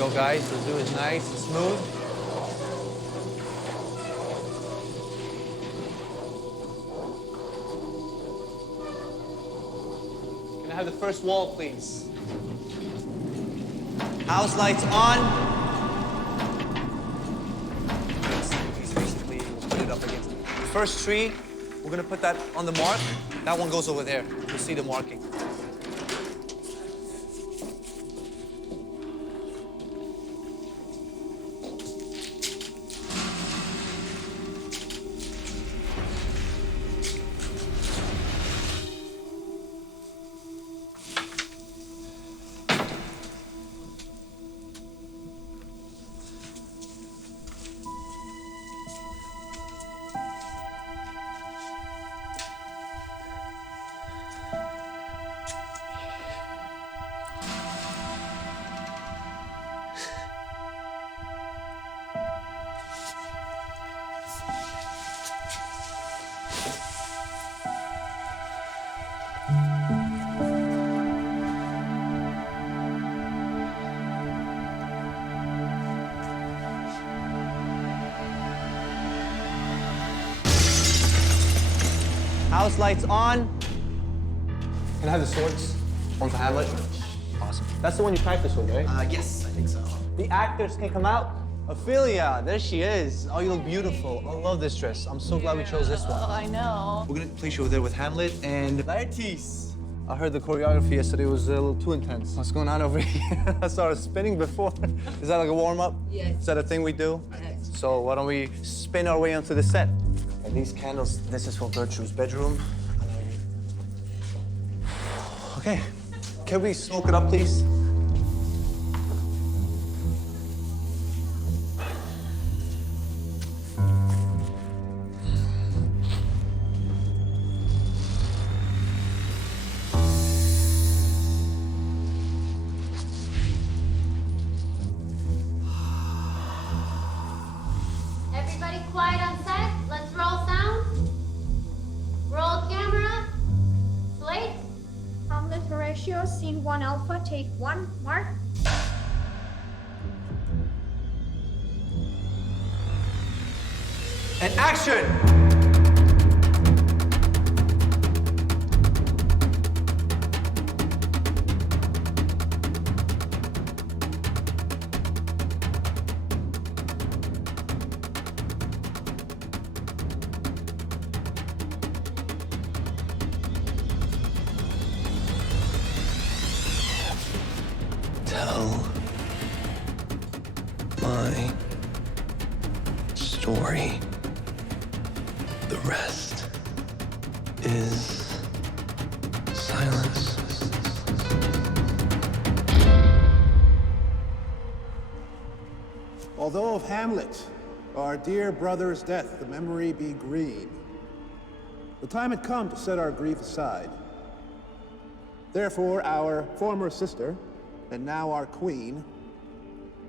go, guys. Let's do it nice and smooth. Can I have the first wall, please? House lights on. Please, basically, we'll put it up against the first tree. We're gonna put that on the mark. That one goes over there. You'll see the marking. House lights on. Can I have the swords? One for Hamlet. Awesome. That's the one you practiced with, right? Yes, I think so. The actors can come out. Ophelia, there she is. Oh, you look beautiful. I love this dress. I'm so glad we chose this one. Oh, I know. We're gonna place you over there with Hamlet and Laertes. I heard the choreography yesterday was a little too intense. What's going on over here? I saw her spinning before. Is that like a warm-up? Yes. Is that a thing we do? Yes. So why don't we spin our way onto the set? And these candles, this is for Gertrude's bedroom. Okay, can we smoke it up, please? Everybody quiet on set. Let's roll sound. Roll camera. Slate. Hamlet Horatio, scene 1 alpha, take 1, mark. And action! Tell my story. The rest is silence. Although of Hamlet, our dear brother's death, the memory be green. The time had come to set our grief aside. Therefore, our former sister, and now our queen,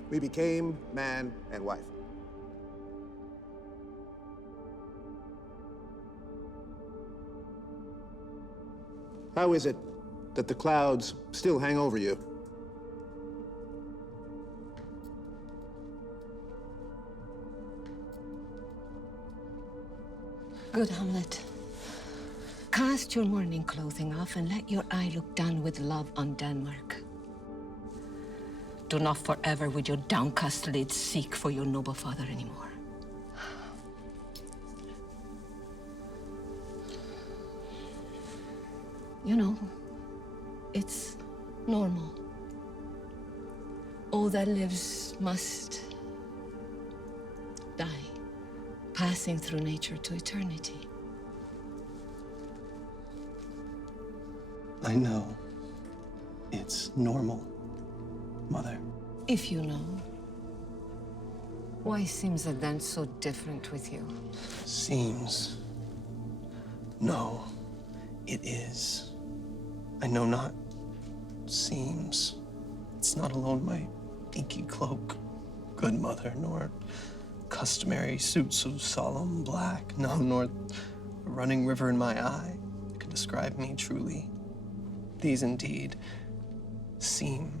we became man and wife. How is it that the clouds still hang over you? Good, Hamlet. Cast your mourning clothing off and let your eye look down with love on Denmark. Do not forever with your downcast lids seek for your noble father anymore. You know, it's normal. All that lives must die, passing through nature to eternity. I know it's normal, Mother. If you know, why seems it then so different with you? Seems. No, it is. I know not. Seems. It's not alone my inky cloak, good mother, nor customary suits of solemn black, no, nor a running river in my eye that could describe me truly. These indeed seem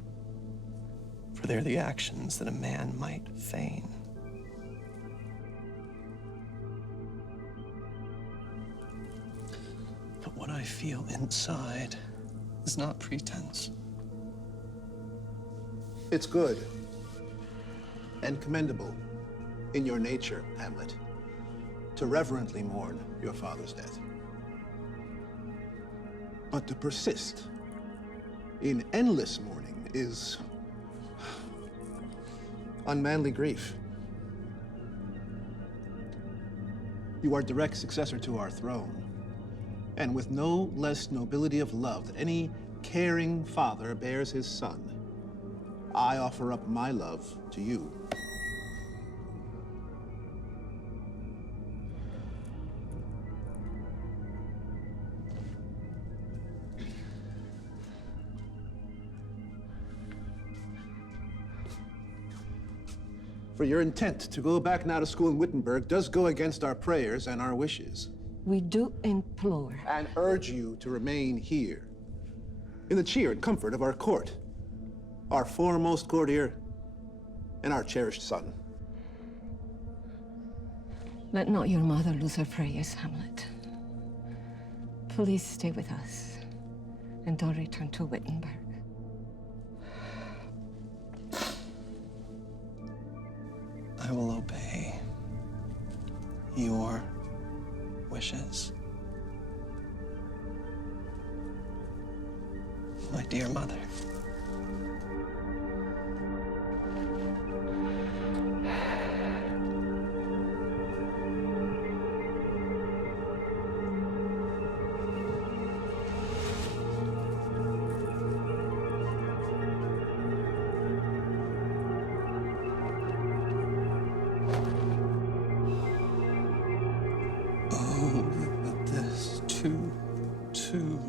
for they're the actions that a man might feign. But what I feel inside is not pretense. It's good and commendable in your nature, Hamlet, to reverently mourn your father's death. But to persist in endless mourning is unmanly grief. You are direct successor to our throne, and with no less nobility of love that any caring father bears his son, I offer up my love to you. For your intent to go back now to school in Wittenberg does go against our prayers and our wishes. We do implore. And urge you to remain here, in the cheer and comfort of our court, our foremost courtier, and our cherished son. Let not your mother lose her prayers, Hamlet. Please stay with us, and don't return to Wittenberg. I will obey your wishes. My dear mother.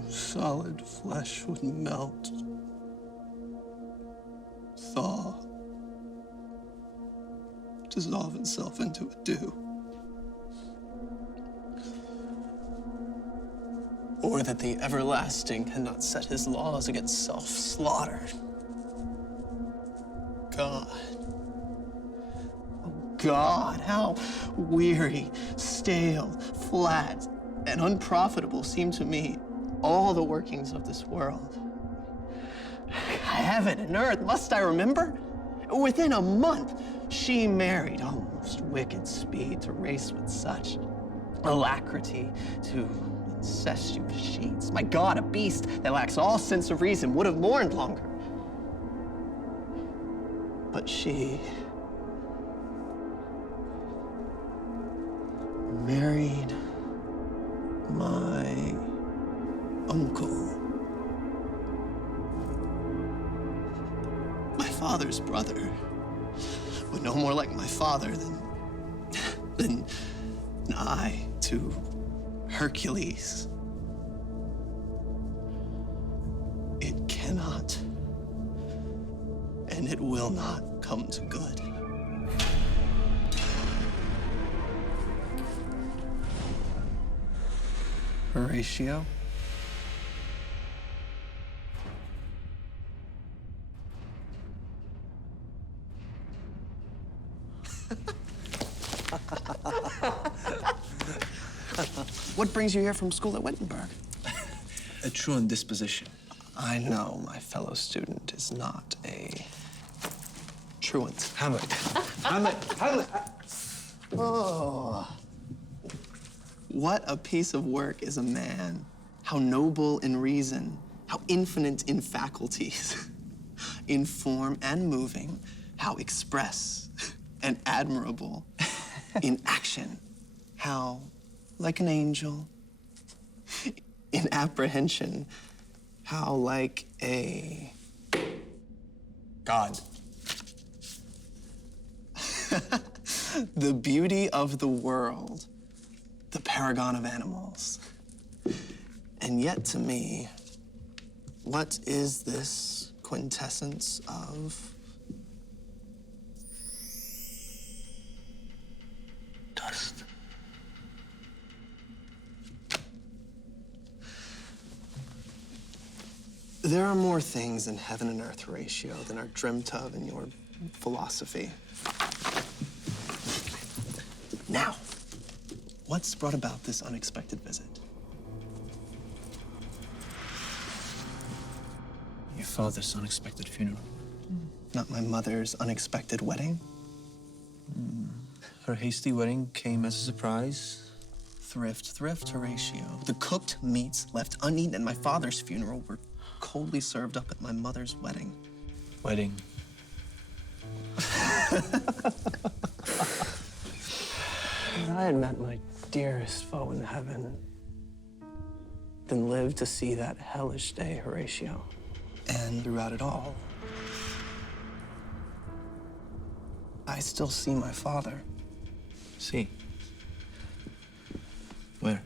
Solid flesh would melt, thaw, dissolve itself into a dew. Or that the everlasting cannot set his laws against self-slaughter. God. Oh God, how weary, stale, flat, and unprofitable seem to me all the workings of this world. Heaven and earth, must I remember? Within a month, she married, almost wicked speed to race with such alacrity to incestuous sheets. My God, a beast that lacks all sense of reason would have mourned longer. But she married my uncle, my father's brother, but no more like my father than I to Hercules. It cannot, and it will not come to good. Horatio? What brings you here from school at Wittenberg? A truant disposition. I know my fellow student is not a truant. Hamlet. Hamlet. Oh. What a piece of work is a man. How noble in reason, how infinite in faculties, in form and moving, how express and admirable in action, how like an angel, in apprehension, how like a god. The beauty of the world, the paragon of animals. And yet to me, what is this quintessence of dust? There are more things in heaven and earth, Horatio, than are dreamt of in your philosophy. Now, what's brought about this unexpected visit? Your father's unexpected funeral. Not my mother's unexpected wedding? Her hasty wedding came as a surprise. Thrift, Horatio. The cooked meats left uneaten at my father's funeral were coldly served up at my mother's wedding. Wedding. If I had met my dearest foe in heaven, then lived to see that hellish day, Horatio. And throughout it all, I still see my father. See. Where?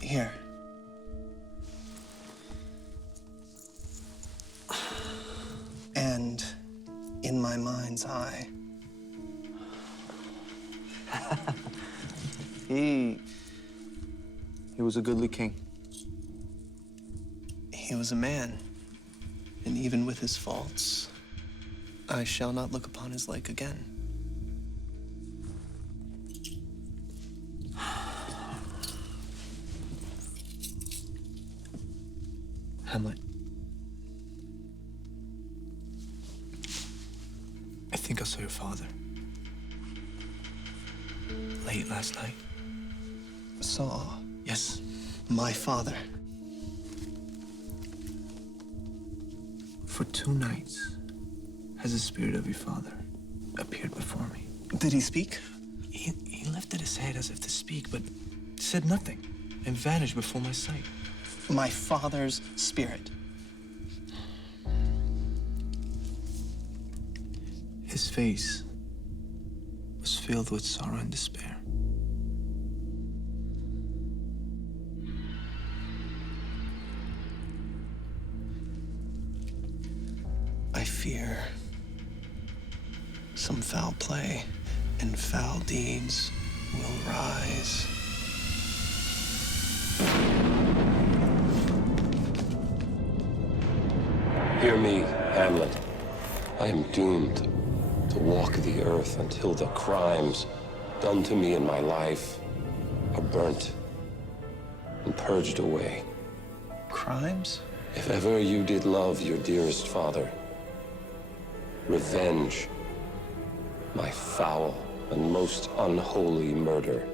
Here. And in my mind's eye. He was a goodly king. He was a man, and even with his faults, I shall not look upon his like again. Hamlet. I think I saw your father. Late last night. Saw Yes. my father. For 2 nights has the spirit of your father appeared before me. Did he speak? He lifted his head as if to speak, but said nothing and vanished before my sight. My father's spirit. His face was filled with sorrow and despair. I fear some foul play and foul deeds will rise. Hear me, Hamlet. I am doomed to walk the earth until the crimes done to me in my life are burnt and purged away. Crimes? If ever you did love your dearest father, revenge my foul and most unholy murder.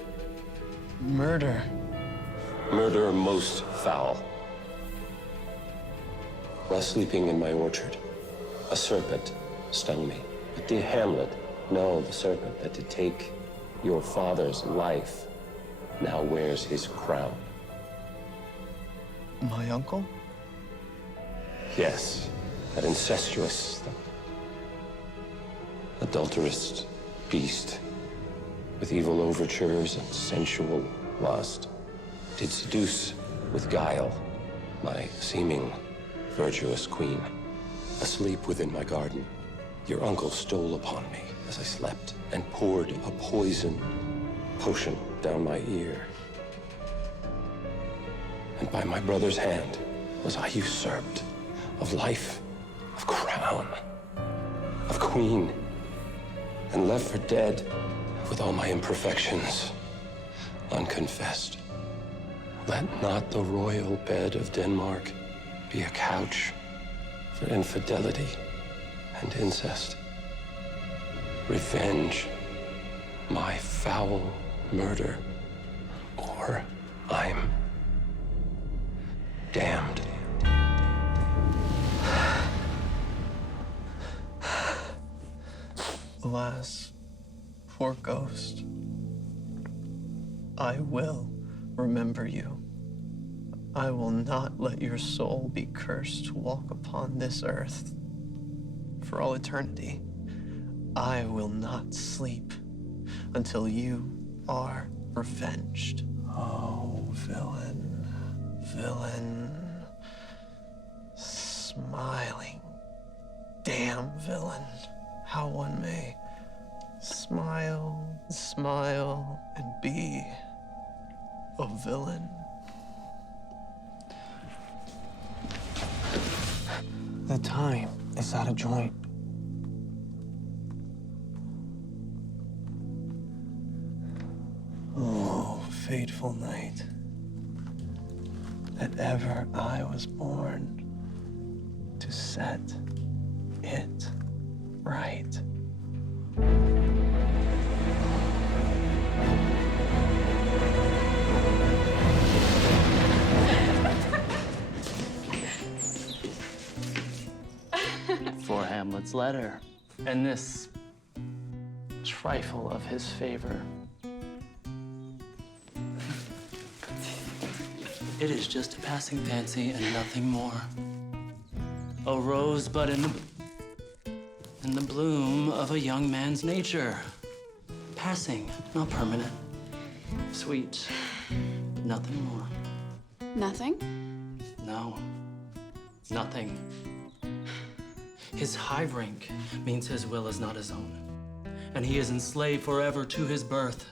Murder. Murder most foul. While sleeping in my orchard, a serpent stung me. But dear Hamlet, no, the serpent that did take your father's life now wears his crown. My uncle? Yes, that incestuous, adulterous beast with evil overtures and sensual lust did seduce with guile my seeming virtuous queen. Asleep within my garden, your uncle stole upon me as I slept and poured a poison potion down my ear. And by my brother's hand was I usurped of life, of crown, of queen, and left for dead with all my imperfections unconfessed. Let not the royal bed of Denmark be a couch for infidelity and incest. Revenge my foul murder, or I'm damned. Alas, poor ghost. I will remember you. I will not let your soul be cursed to walk upon this earth for all eternity. I will not sleep until you are revenged. Oh, villain, villain, smiling, damn villain. How one may smile, smile, and be a villain. The time is out of joint. Oh, fateful night, that ever I was born to set it right. For Hamlet's letter, and this trifle of his favor. It is just a passing fancy and nothing more. A rosebud in the bloom of a young man's nature. Passing, not permanent. Sweet, but nothing more. Nothing? No, nothing. His high rank means his will is not his own, and he is enslaved forever to his birth.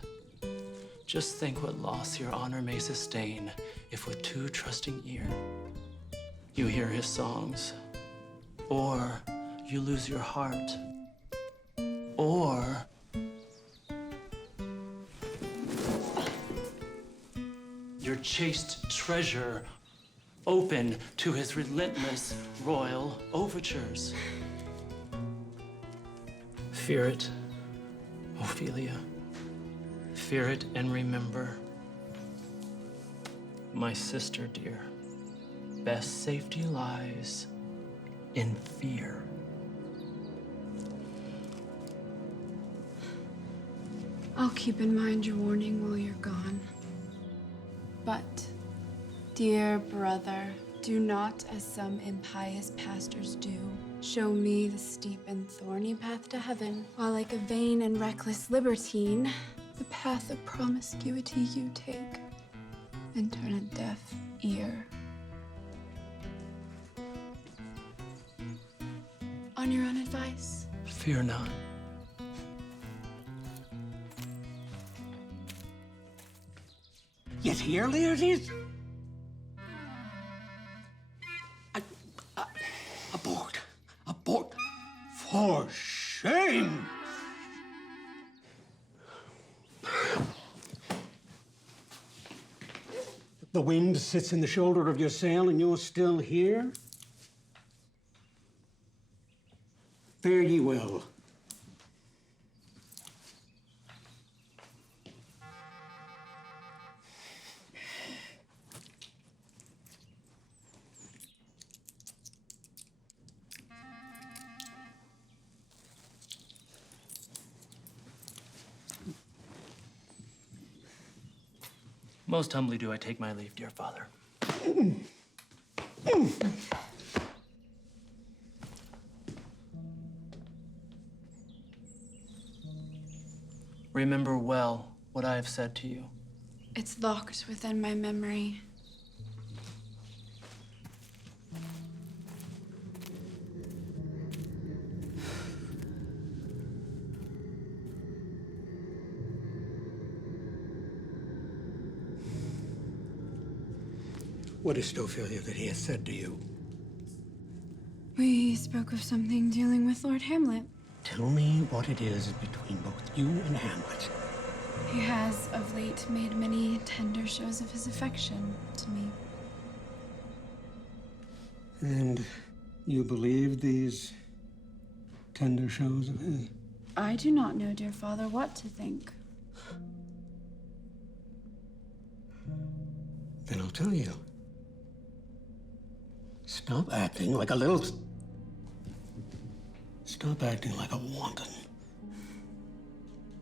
Just think what loss your honor may sustain if with too trusting ear you hear his songs, or you lose your heart, or your chaste treasure open to his relentless royal overtures. Fear it, Ophelia. Fear it and remember, my sister dear, best safety lies in fear. I'll keep in mind your warning while you're gone. But, dear brother, do not, as some impious pastors do, show me the steep and thorny path to heaven, while like a vain and reckless libertine, the path of promiscuity you take, and turn a deaf ear. On your own advice. Fear not. Yet here, Laertes? Abort! Abort! For shame! The wind sits in the shoulder of your sail and you're still here? Fare ye well. Most humbly do I take my leave, dear father. Remember well what I have said to you. It's locked within my memory. What is it, Ophelia, that he has said to you? We spoke of something dealing with Lord Hamlet. Tell me what it is between both you and Hamlet. He has of late made many tender shows of his affection to me. And you believe these tender shows of his? I do not know, dear father, what to think. Then I'll tell you. Stop acting like a little... Stop acting like a wanton.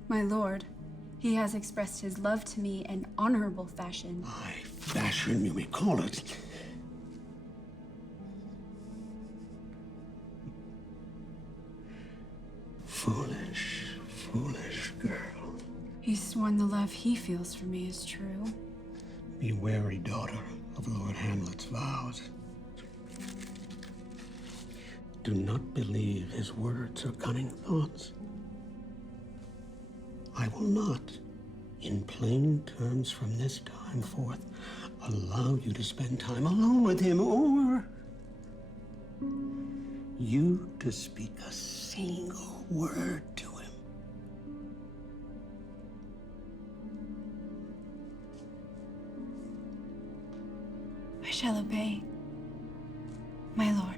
My lord, he has expressed his love to me in honorable fashion. By fashion, you may call it. Foolish, foolish girl. He's sworn the love he feels for me is true. Be wary, daughter, of Lord Hamlet's vows. Do not believe his words or cunning thoughts. I will not, in plain terms from this time forth, allow you to spend time alone with him, or you to speak a single word to him. I shall obey, my lord.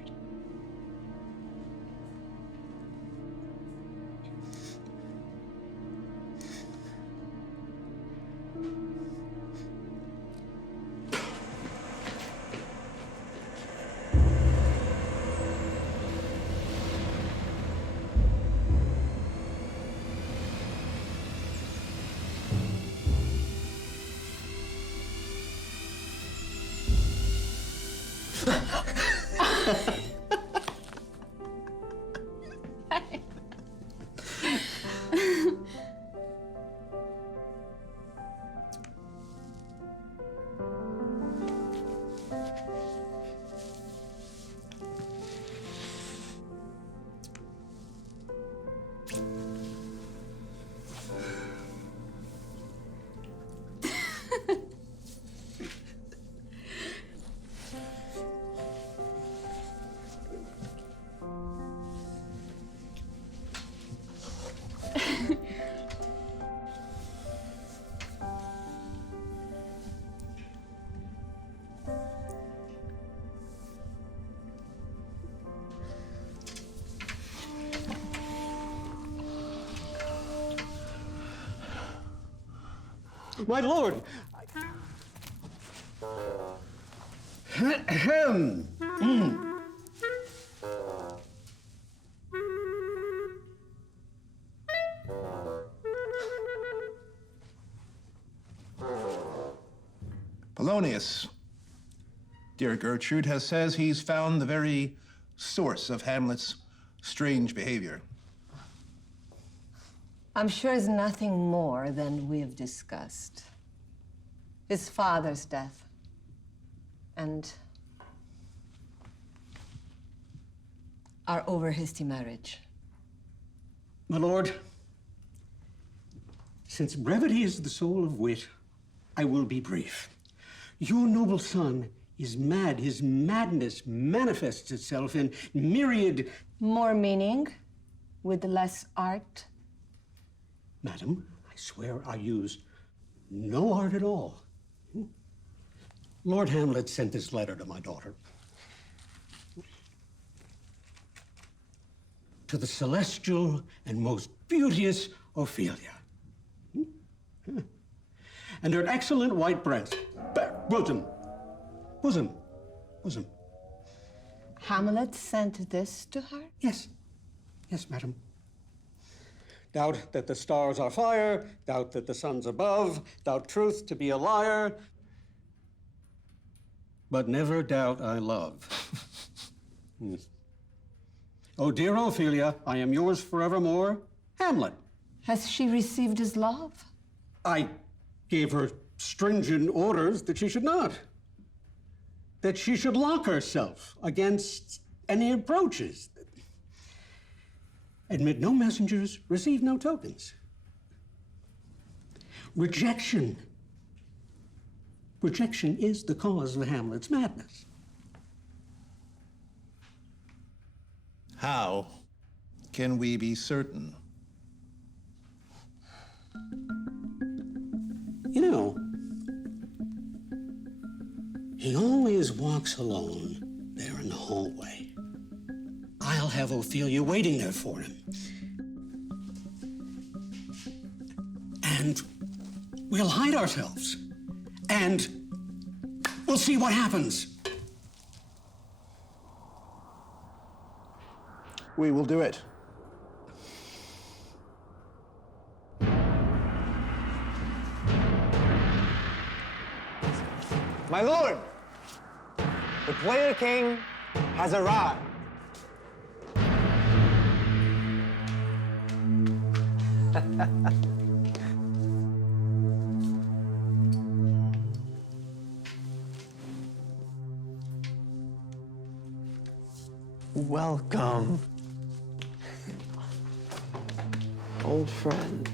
My lord! Ahem. Polonius, dear Gertrude, says he's found the very source of Hamlet's strange behavior. I'm sure it's nothing more than we've discussed. His father's death. And our over-hasty marriage. My lord, since brevity is the soul of wit, I will be brief. Your noble son is mad. His madness manifests itself in myriad... More meaning with less art. Madam, I swear I use no art at all. Lord Hamlet sent this letter to my daughter. To the celestial and most beauteous Ophelia. And her excellent white breast. Bosom. Hamlet sent this to her? Yes. Yes, madam. Doubt that the stars are fire, doubt that the sun's above, doubt truth to be a liar, but never doubt I love. Oh, dear Ophelia, I am yours forevermore, Hamlet. Has she received his love? I gave her stringent orders that she should not. That she should lock herself against any approaches. Admit no messengers, receive no tokens. Rejection. Rejection is the cause of Hamlet's madness. How can we be certain? You know, he always walks alone there in the hallway. I'll have Ophelia waiting there for him. And we'll hide ourselves. And we'll see what happens. We will do it. My lord, the player king has arrived. Welcome. Old friend.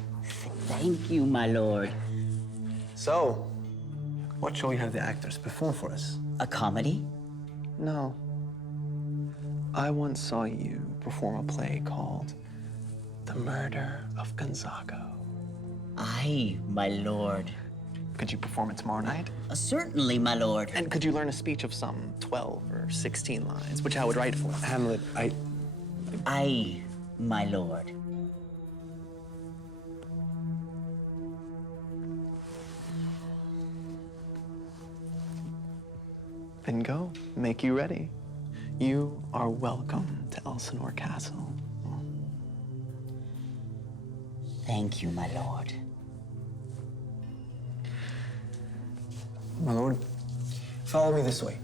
Thank you, my lord. So, what shall we have the actors perform for us? A comedy? No. I once saw you perform a play called The Murder of Gonzago. Aye, my lord. Could you perform it tomorrow night? Certainly, my lord. And could you learn a speech of some 12 or 16 lines, which I would write for Hamlet? Aye, my lord. Then go, make you ready. You are welcome to Elsinore Castle. Thank you, my lord. My lord, follow me this way.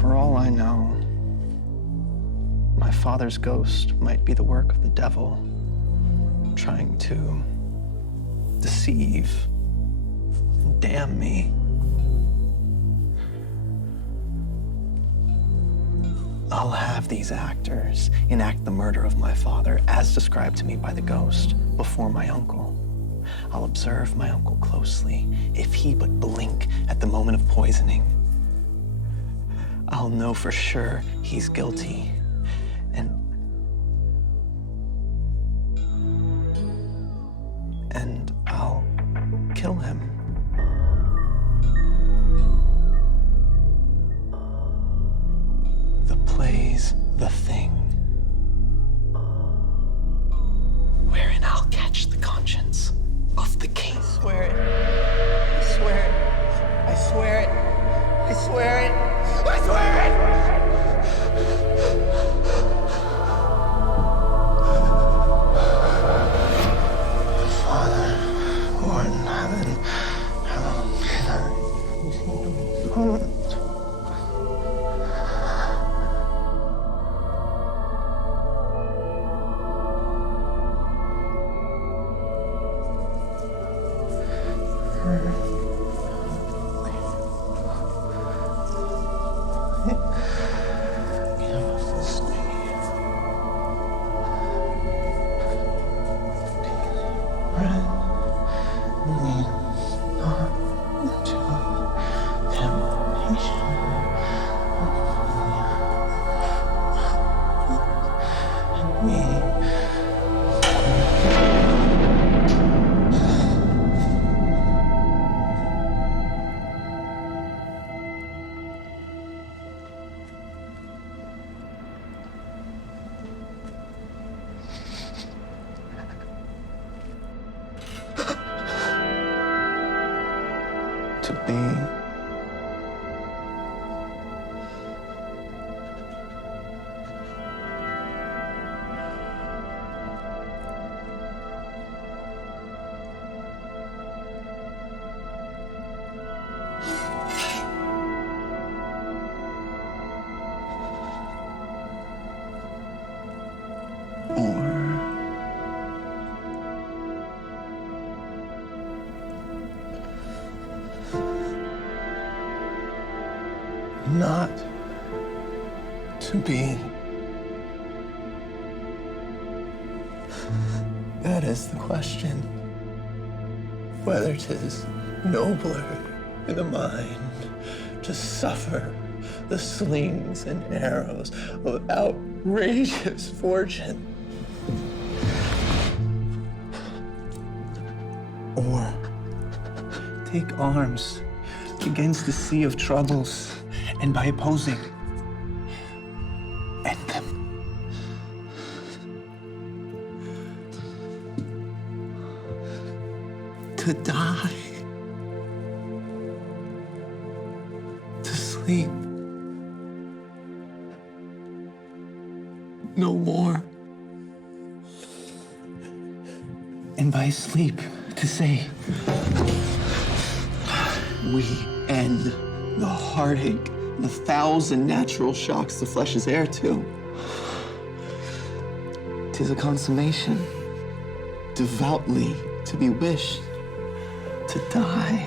For all I know, my father's ghost might be the work of the devil, trying to deceive and damn me. I'll have these actors enact the murder of my father as described to me by the ghost before my uncle. I'll observe my uncle closely. If he but blink at the moment of poisoning, I'll know for sure he's guilty. And I'll kill him. The play's the thing, wherein I'll catch the conscience of the king. I swear it. I swear it. I swear it. I swear it. I swear it! To be not to be. That is the question. Whether 'tis nobler in the mind to suffer the slings and arrows of outrageous fortune, or take arms against the sea of troubles, and by opposing, end them. To die, to sleep, no more. And by sleep, to say, we end the heartache, the 1,000 natural shocks the flesh is heir to. 'Tis a consummation, devoutly to be wished, to die.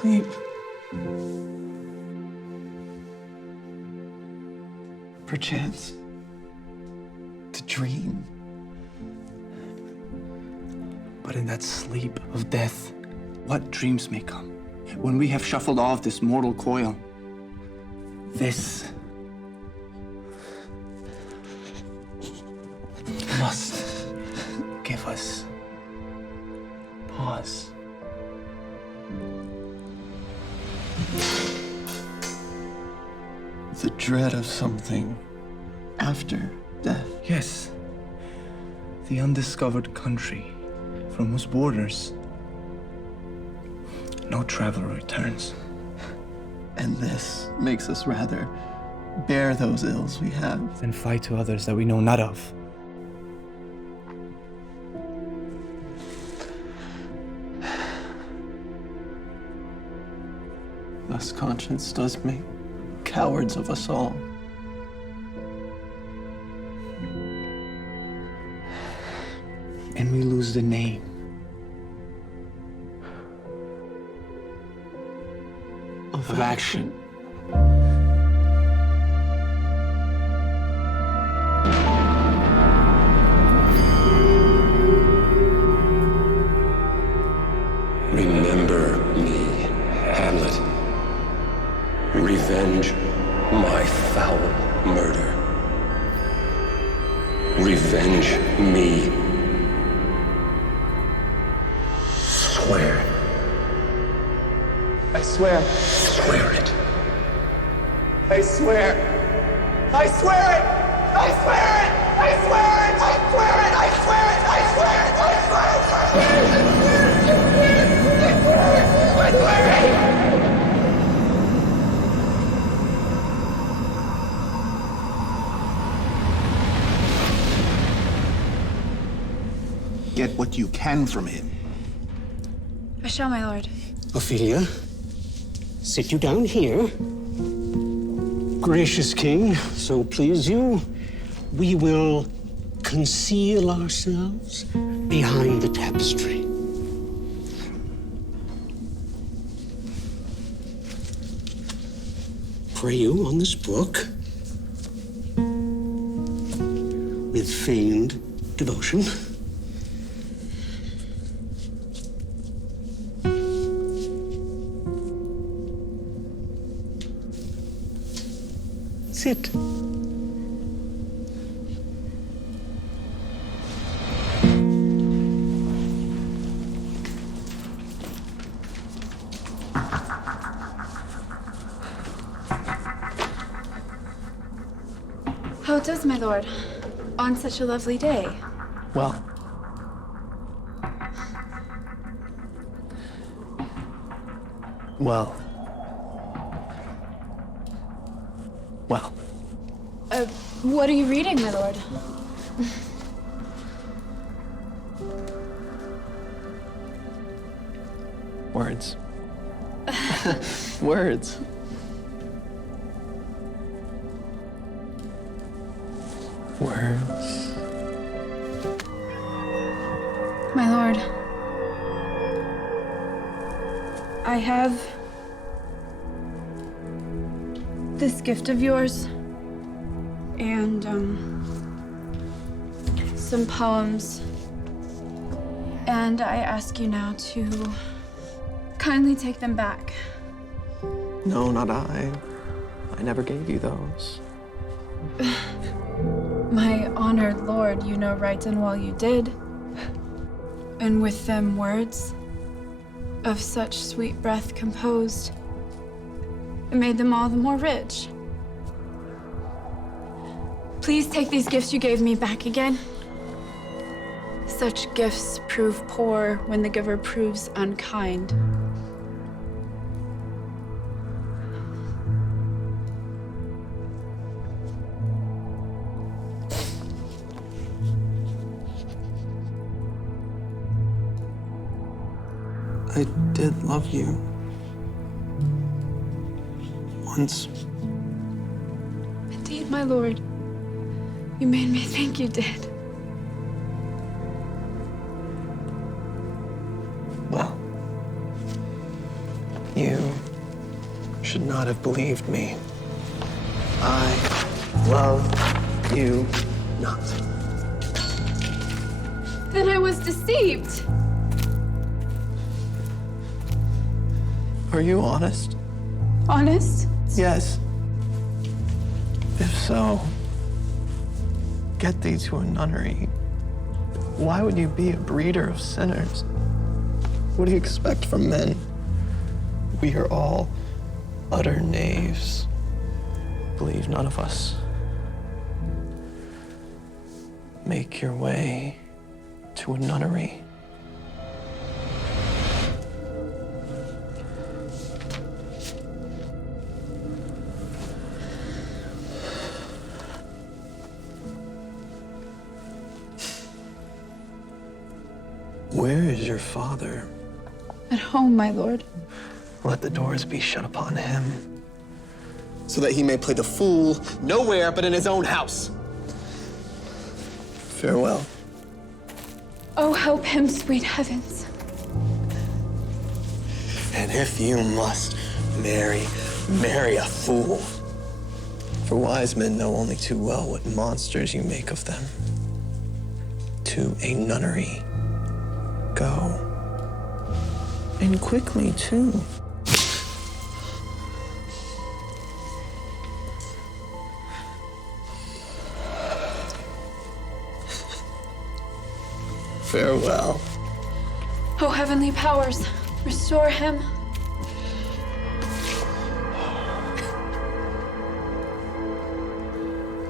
sleep. Perchance to dream. But in that sleep of death, what dreams may come? When we have shuffled off this mortal coil, this must give us pause. The dread of something after death. Yes, the undiscovered country from whose borders no traveler returns. And this makes us rather bear those ills we have Then fight to others that we know not of. Thus conscience does make cowards of us all. And we lose the name. Of action. Remember me, Hamlet. Revenge my foul murder. Revenge me. Swear. I swear. Swear it. I swear. I swear it. I swear it. I swear it. I swear it. I swear it. I swear it. I swear it. I swear it. I swear it. Get what you can from him. I shall, my lord. Ophelia, sit you down here. Gracious king, so please you, we will conceal ourselves behind the tapestry. Pray you on this book with feigned devotion. Sit. How does my lord on such a lovely day? Well. Well. Well. What are you reading, my lord? Words. Words. Words. My lord, I have this gift of yours and some poems, and I ask you now to kindly take them back. No, not I. I never gave you those. My honored lord, you know right and well you did. And with them words of such sweet breath composed, it made them all the more rich. Please take these gifts you gave me back again. Such gifts prove poor when the giver proves unkind. I did love you. Once. Indeed, my lord. You made me think you did. Well. You should not have believed me. I love you not. Then I was deceived. Are you honest? Honest? Yes. If so, get thee to a nunnery. Why would you be a breeder of sinners? What do you expect from men? We are all utter knaves. Believe none of us. Make your way to a nunnery. Where is your father? At home, my lord. Let the doors be shut upon him, so that he may play the fool nowhere but in his own house. Farewell. Oh, help him, sweet heavens. And if you must marry a fool. For wise men know only too well what monsters you make of them. To a nunnery. Go. And quickly, too. Farewell. Oh, heavenly powers, restore him.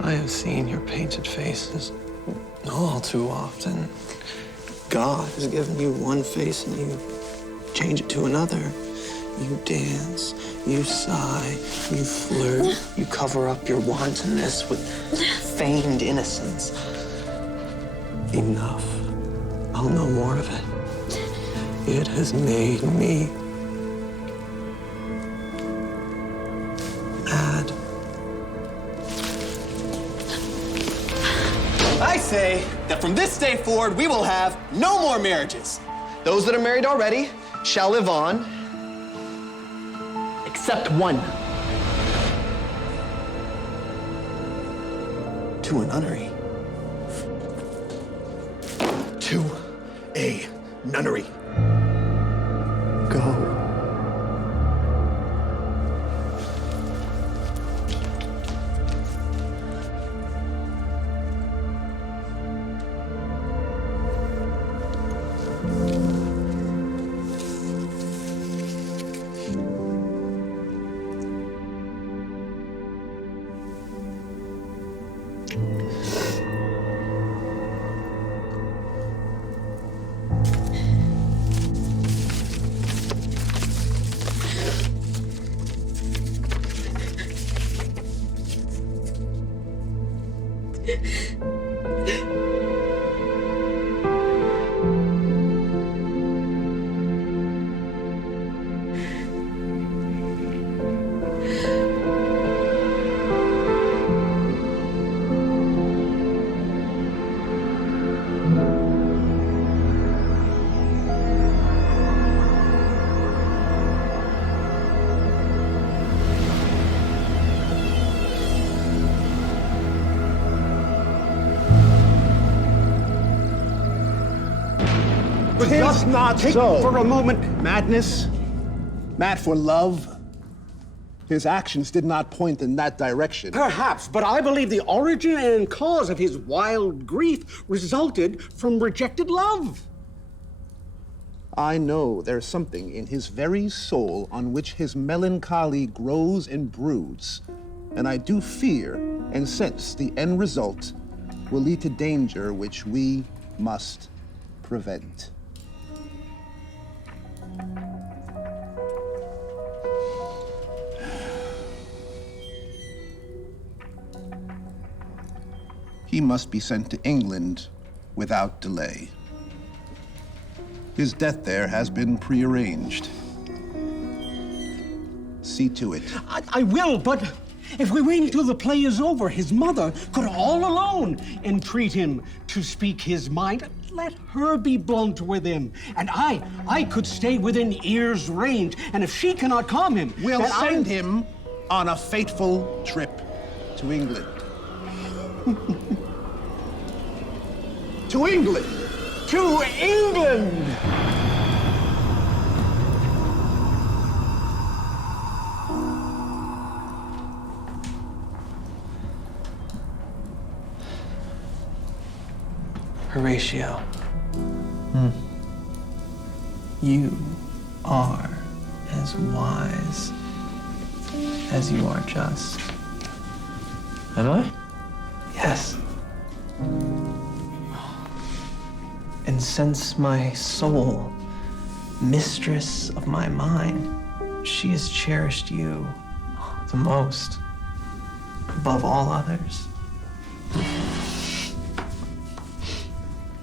I have seen your painted faces all too often. God has given you one face and you change it to another. You dance, you sigh, you flirt, you cover up your wantonness with feigned innocence. Enough. I'll no more of it. It has made me mad. I say that from this day forward, we will have no more marriages. Those that are married already shall live on, except one. To a nunnery. To a nunnery. Go. Just not Take so. for a moment. Madness, mad for love. His actions did not point in that direction. Perhaps, but I believe the origin and cause of his wild grief resulted from rejected love. I know there's something in his very soul on which his melancholy grows and broods, and I do fear and sense the end result will lead to danger which we must prevent. He must be sent to England without delay. His death there has been prearranged. See to it. I will, but If we wait until the play is over, his mother could all alone entreat him to speak his mind. Let her be blunt with him. And I could stay within ear's range. And if she cannot calm him, We'll then send him on a fateful trip to England. To England! To England! Horatio. You are as wise as you are just. Am I? Yes. And since my soul, mistress of my mind, she has cherished you the most, above all others.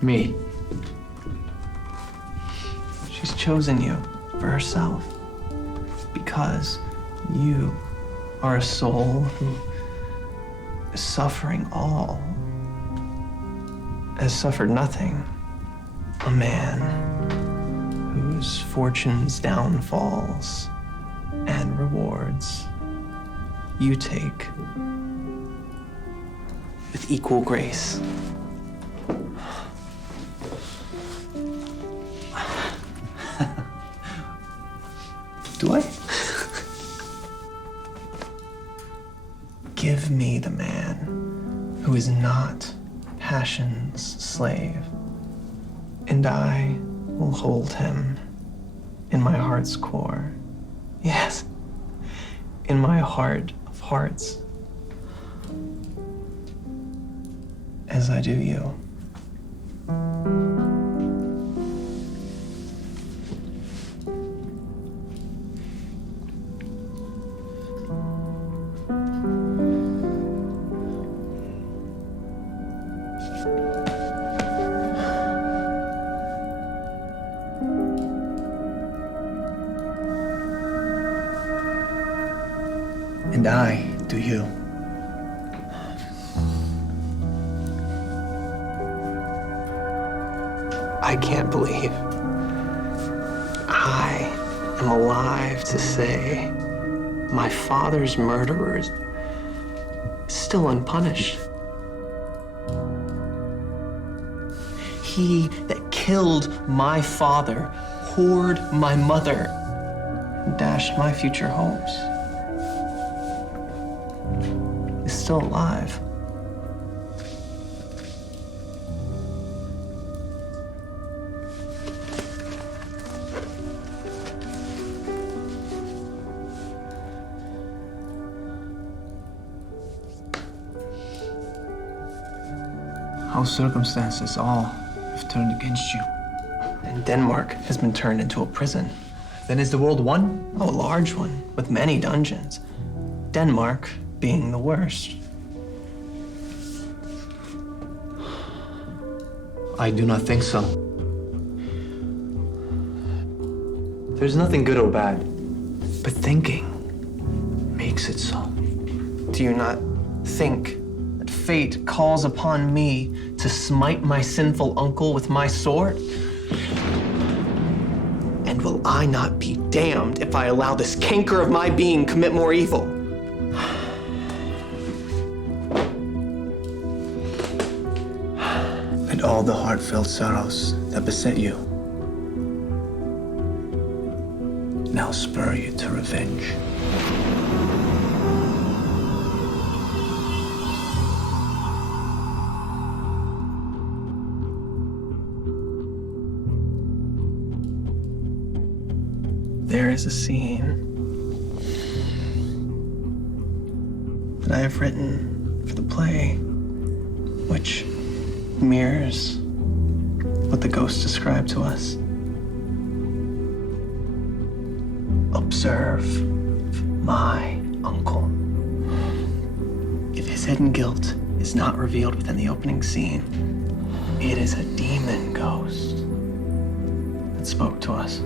Me. She's chosen you for herself because you are a soul who is suffering all, has suffered nothing. A man whose fortune's downfalls and rewards you take with equal grace. Do I? Give me the man who is not passion's slave, and I will hold him in my heart's core. Yes, in my heart of hearts, as I do you. And I do you. I can't believe I am alive to say my father's murderer is still unpunished. He that killed my father, whored my mother, and dashed my future hopes is still alive. How circumstances all have turned against you. And Denmark has been turned into a prison. Then is the world one? Oh, a large one, with many dungeons. Denmark being the worst. I do not think so. There's nothing good or bad, but thinking makes it so. Do you not think that fate calls upon me to smite my sinful uncle with my sword? And will I not be damned if I allow this canker of my being commit more evil? And all the heartfelt sorrows that beset you now spur you to revenge. There is a scene that I have written for the play, which mirrors what the ghost described to us. Observe my uncle. If his hidden guilt is not revealed within the opening scene, it is a demon ghost that spoke to us.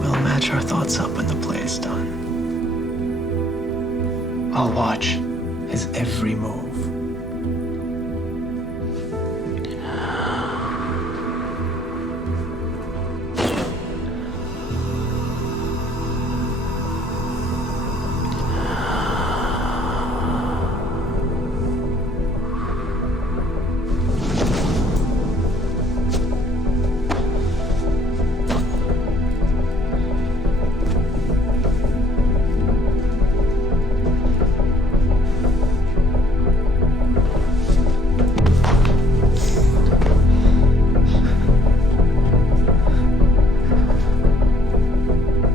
We'll imagine match our thoughts up when the play is done. I'll watch his every move.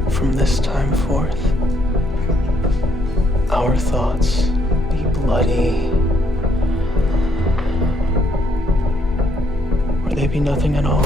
From this time forth, our thoughts be bloody, or they be nothing at all.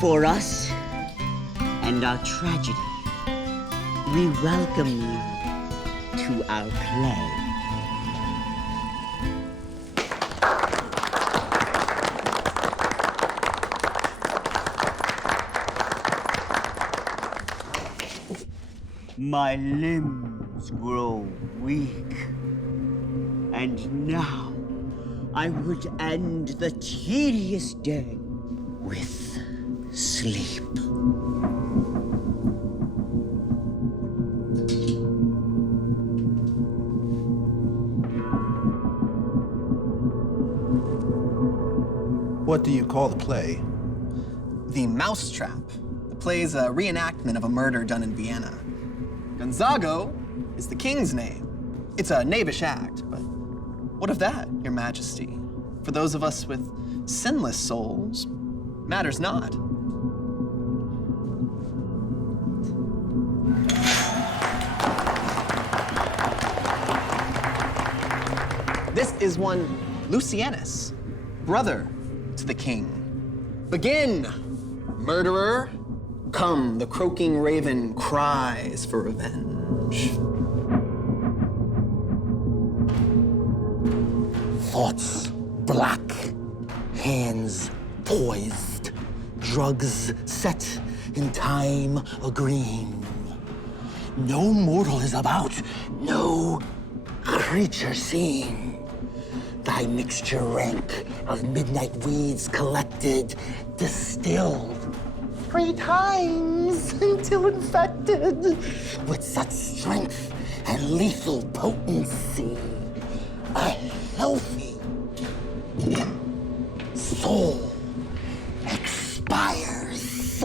For us and our tragedy, we welcome you to our play. My limbs grow weak, and now I would end the tedious day with sleep. What do you call the play? The Mousetrap. The play is a reenactment of a murder done in Vienna. Gonzago is the king's name. It's a knavish act, but what of that, Your Majesty? For those of us with sinless souls, matters not. This is one Lucianus, brother to the king. Begin, murderer. Come, the croaking raven cries for revenge. Thoughts black, hands poised, drugs set in time agreeing. No mortal is about, no creature seen. Thy mixture rank of midnight weeds collected, distilled 3 times until infected with such strength and lethal potency. A healthy soul expires.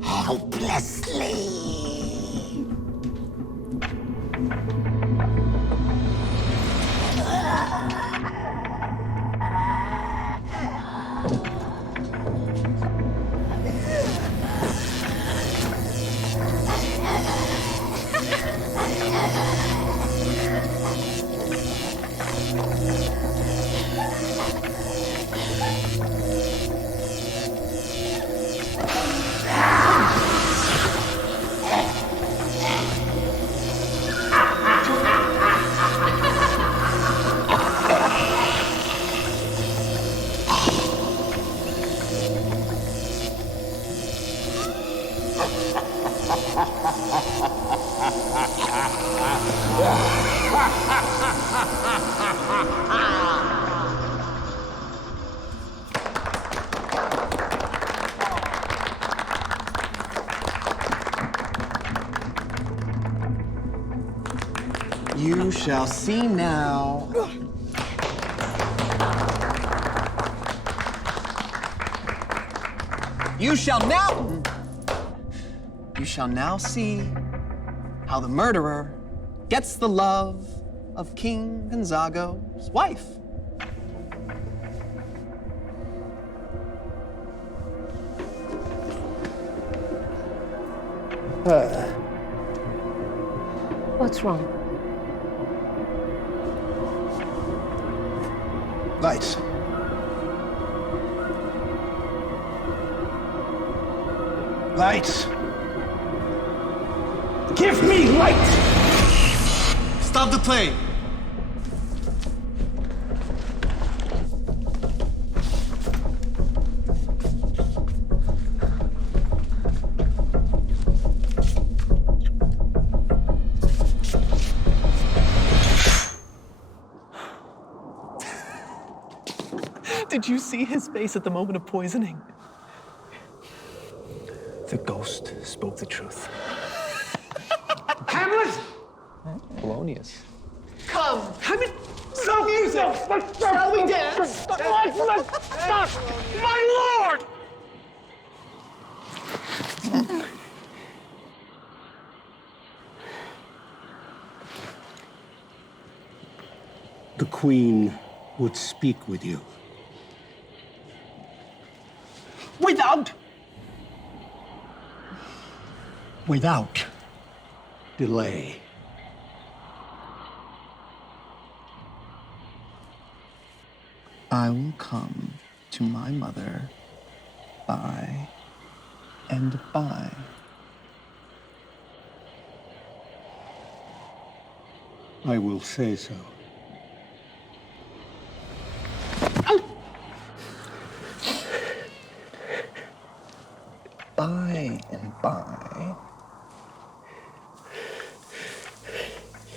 Helplessly. You shall see now. You shall now see how the murderer gets the love of King Gonzago's wife. What's wrong? Lights. Lights. Give me light! Stop the play! Did you see his face at the moment of poisoning? The ghost spoke the truth. Hamlet! Polonius. Come! Hamlet! Stop music! Shall we dance? Stop! My lord! The Queen would speak with you. Without delay. I will come to my mother by and by. I will say so. By and by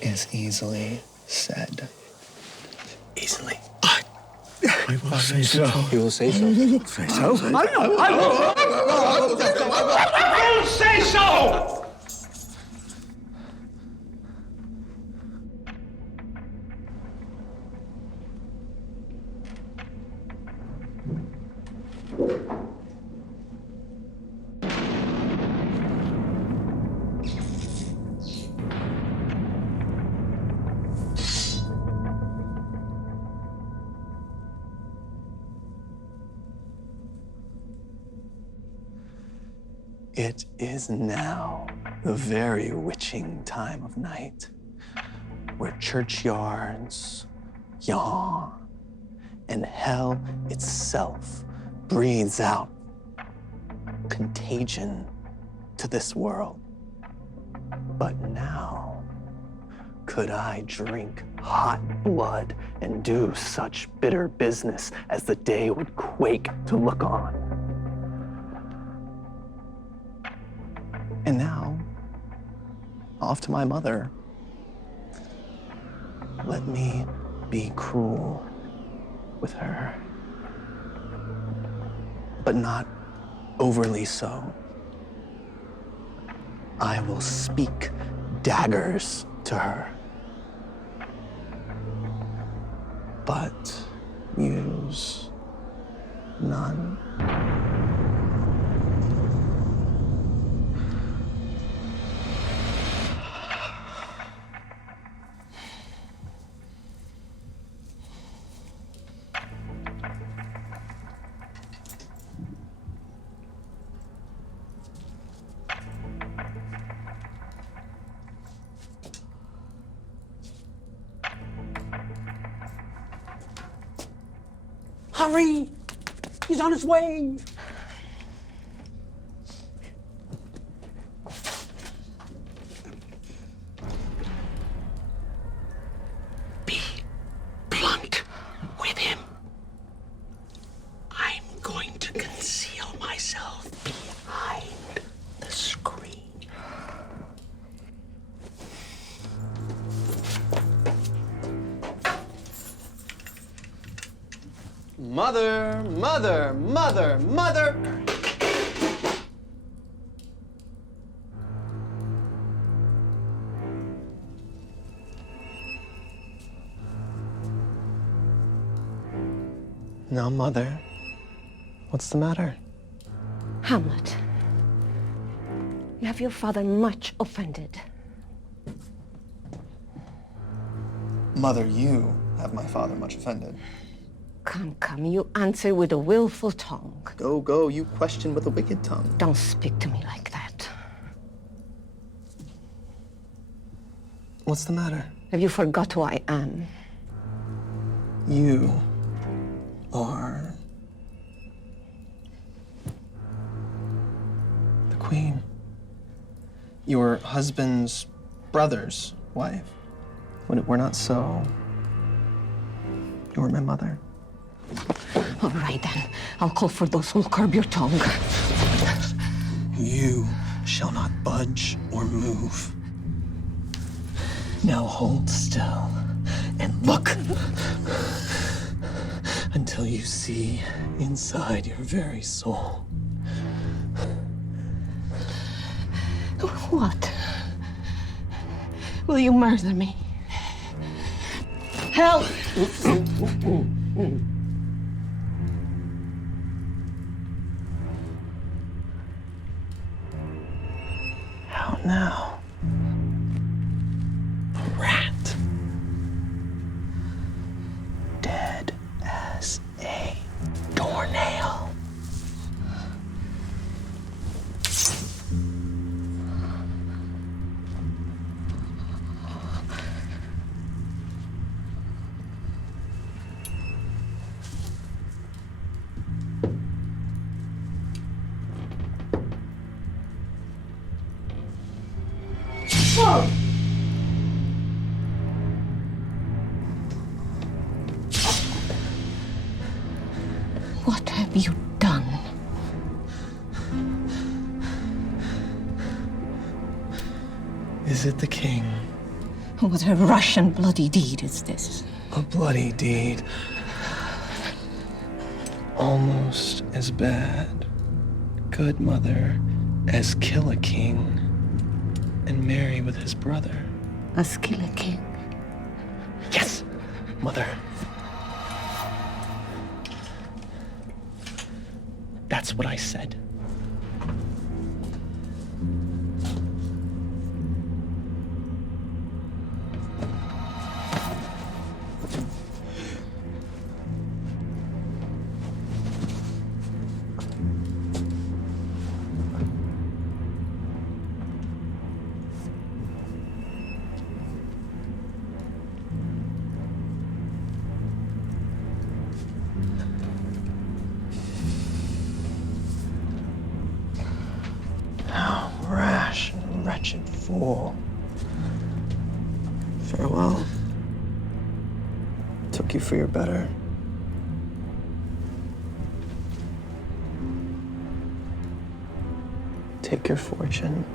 is easily said. Easily. I will say so. You will say so. Say so? I will say so! It is now the very witching time of night, where churchyards yawn and hell itself breathes out contagion to this world. But now, could I drink hot blood and do such bitter business as the day would quake to look on? And now, off to my mother. Let me be cruel with her, but not overly so. I will speak daggers to her, but use none. Hurry! He's on his way! Be blunt with him. I'm going to conceal myself behind the screen. Mother, mother, mother, mother! Now, Mother, what's the matter? Hamlet, you have your father much offended. Mother, you have my father much offended. Come, you answer with a willful tongue. Go, you question with a wicked tongue. Don't speak to me like that. What's the matter? Have you forgot who I am? You are the queen. Your husband's brother's wife. When it were not so, you were my mother. All right, then. I'll call for those who'll curb your tongue. You shall not budge or move. Now hold still and look until you see inside your very soul. What? Will you murder me? Help! How now? A rat. Dead as a doornail. What have you done? Is it the king? What a Russian bloody deed is this? A bloody deed. Almost as bad, good mother, as kill a king and marry with his brother. As kill a king? Yes, mother. That's what I said. How rash and wretched fool. Farewell. Took you for your better. Take your fortune.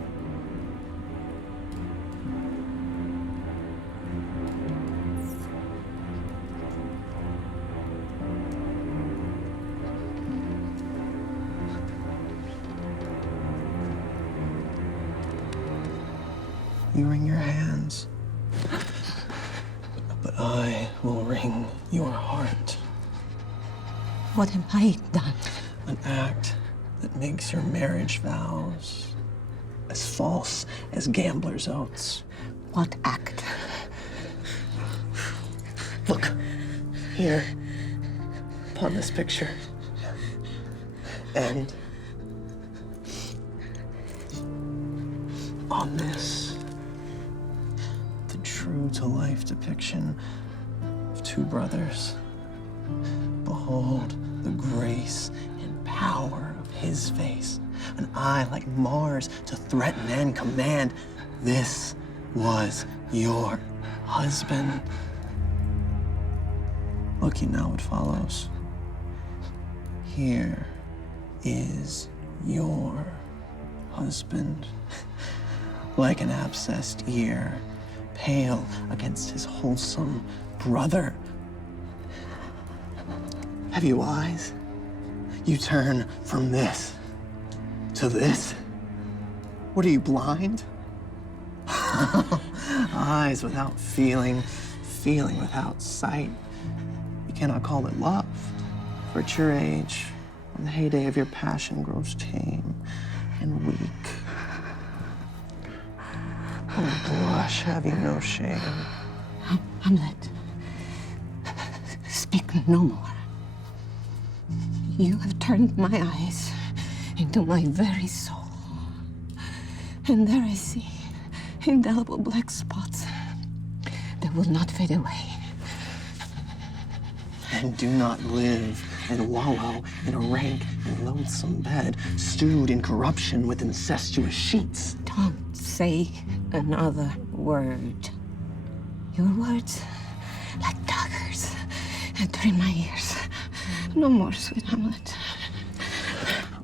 You wring your hands, but I will wring your heart. What have I done? An act that makes your marriage vows as false as gambler's oaths. What act? Look, here, upon this picture, and on this. True-to-life depiction of two brothers. Behold the grace and power of his face, an eye like Mars to threaten and command. This was your husband. Look you now what follows. Here is your husband, like an abscessed ear, pale against his wholesome brother. Have you eyes? You turn from this to this? What are you, blind? Eyes without feeling, feeling without sight. You cannot call it love, for at your age, when the heyday of your passion grows tame and weak. Oh, blush, have you no shame? Hamlet, speak no more. You have turned my eyes into my very soul. And there I see indelible black spots will not fade away. And do not live and wallow in a rank and loathsome bed, stewed in corruption with incestuous sheets. Don't say another word. Your words, like daggers, enter in my ears. No more, sweet Hamlet.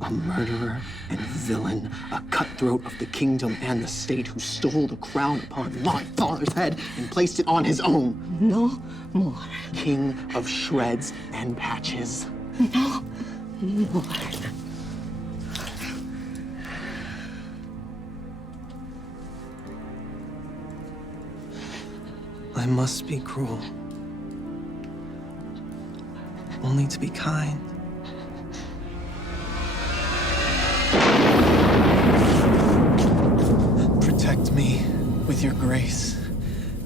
A murderer and villain, a cutthroat of the kingdom and the state who stole the crown upon my father's head and placed it on his own. No more. King of shreds and patches. No more. I must be cruel, only to be kind. Protect me with your grace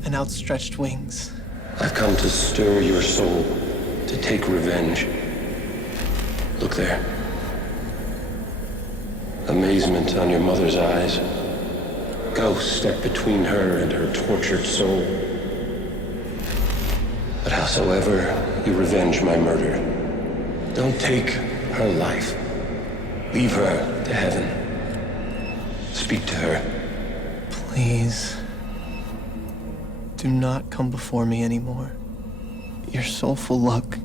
and outstretched wings. I've come to stir your soul, to take revenge. Look there. Amazement on your mother's eyes. Ghosts step between her and her tortured soul. But howsoever you revenge my murder, don't take her life. Leave her to heaven. Speak to her. Please, do not come before me anymore. Your soulful look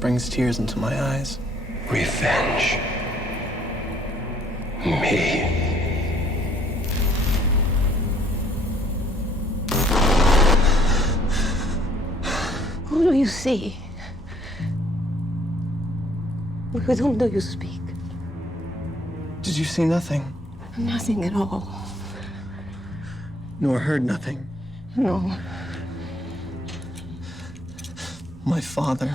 brings tears into my eyes. Revenge me. Who do you see? With whom do you speak? Did you see nothing? Nothing at all. Nor heard nothing? No. My father.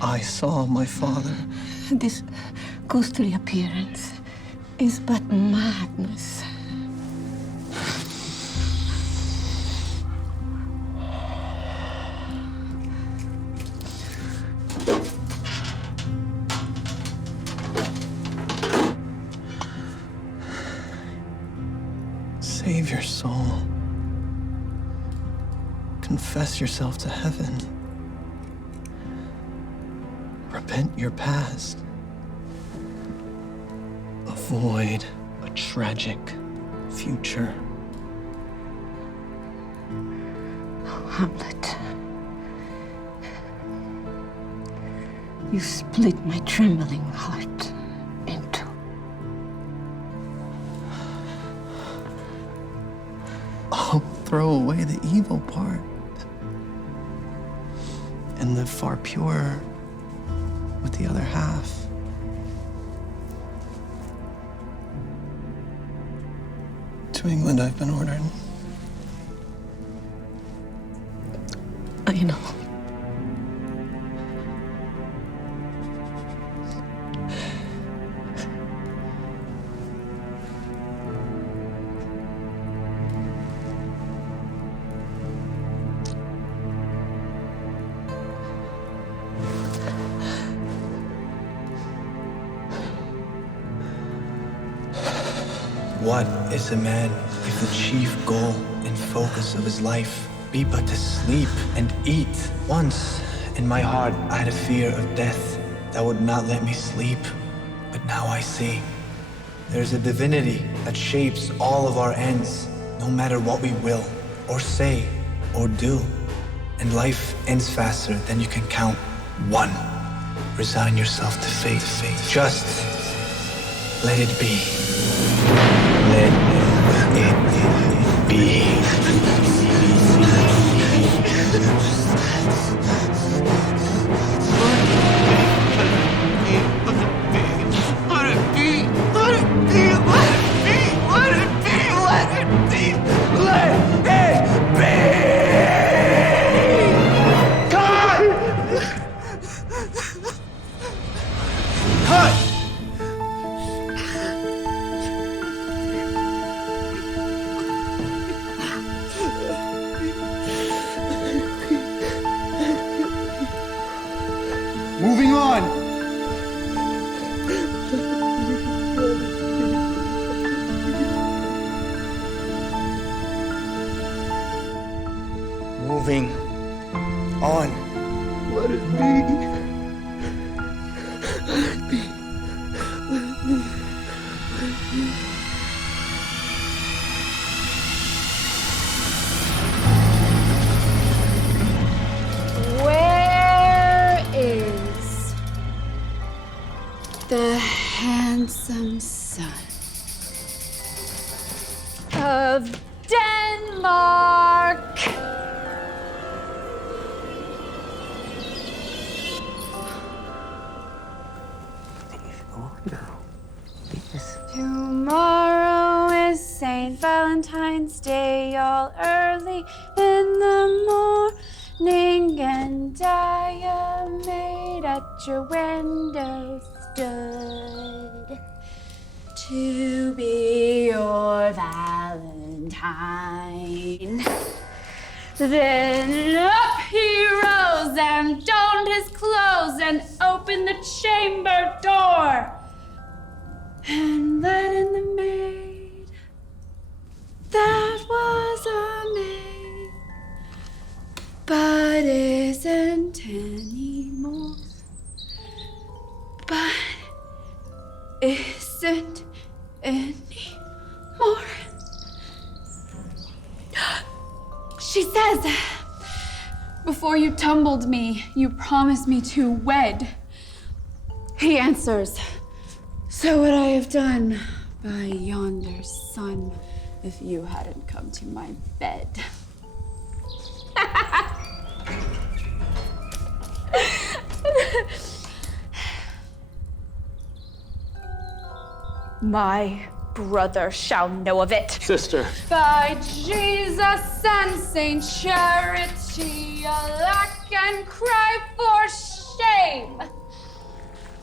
I saw my father. This ghostly appearance is but madness. Save your soul. Confess yourself to heaven. Repent your past. Avoid a tragic future. Oh, Hamlet. You split my trembling heart in two. I'll throw away the evil part and live far purer with the other half. To England I've been ordered. I know. What is a man if the chief goal and focus of his life be but to sleep and eat? Once, in my heart, I had a fear of death that would not let me sleep. But now I see. There's a divinity that shapes all of our ends, no matter what we will, or say, or do. And life ends faster than you can count one. Resign yourself to fate. Just let it be. Let it be. moving on. Let it be. Let it be. Let it be. Let it be. Where is the handsome son of Denmark? Tomorrow is St. Valentine's Day, all early in the morning, and I, a maid at your window stood to be your Valentine. Then up he rose and donned his clothes and opened the chamber door and let in the maid that was a maid, but isn't anymore, but isn't anymore. She says, before you tumbled me, you promised me to wed. He answers, so would I have done by yonder sun if you hadn't come to my bed. My brother shall know of it. Sister. By Jesus and Saint Charity, alack and cry for shame.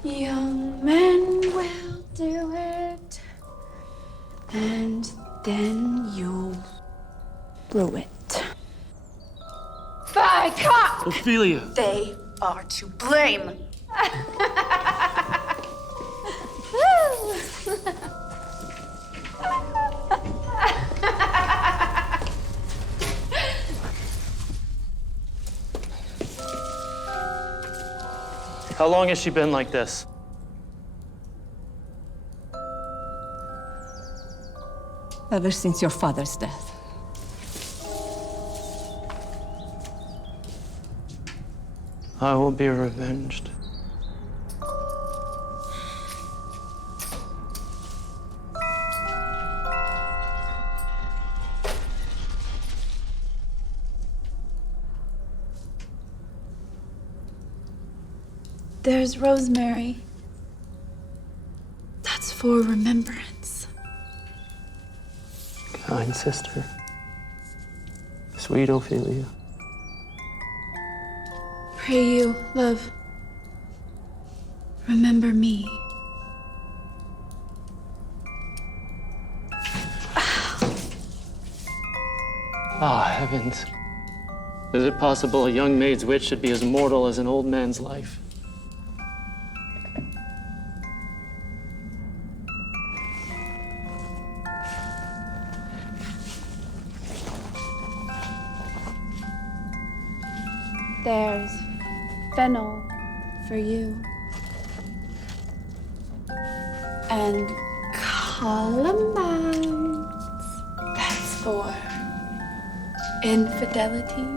Young men will do it, and then you'll rue it. By God! Ophelia! They are to blame. How long has she been like this? Ever since your father's death. I will be revenged. There's rosemary. That's for remembrance. Kind sister. Sweet Ophelia. Pray you, love, remember me. Ah, heavens. Is it possible a young maid's wit should be as mortal as an old man's life? There's fennel for you. And columbines. That's for infidelity.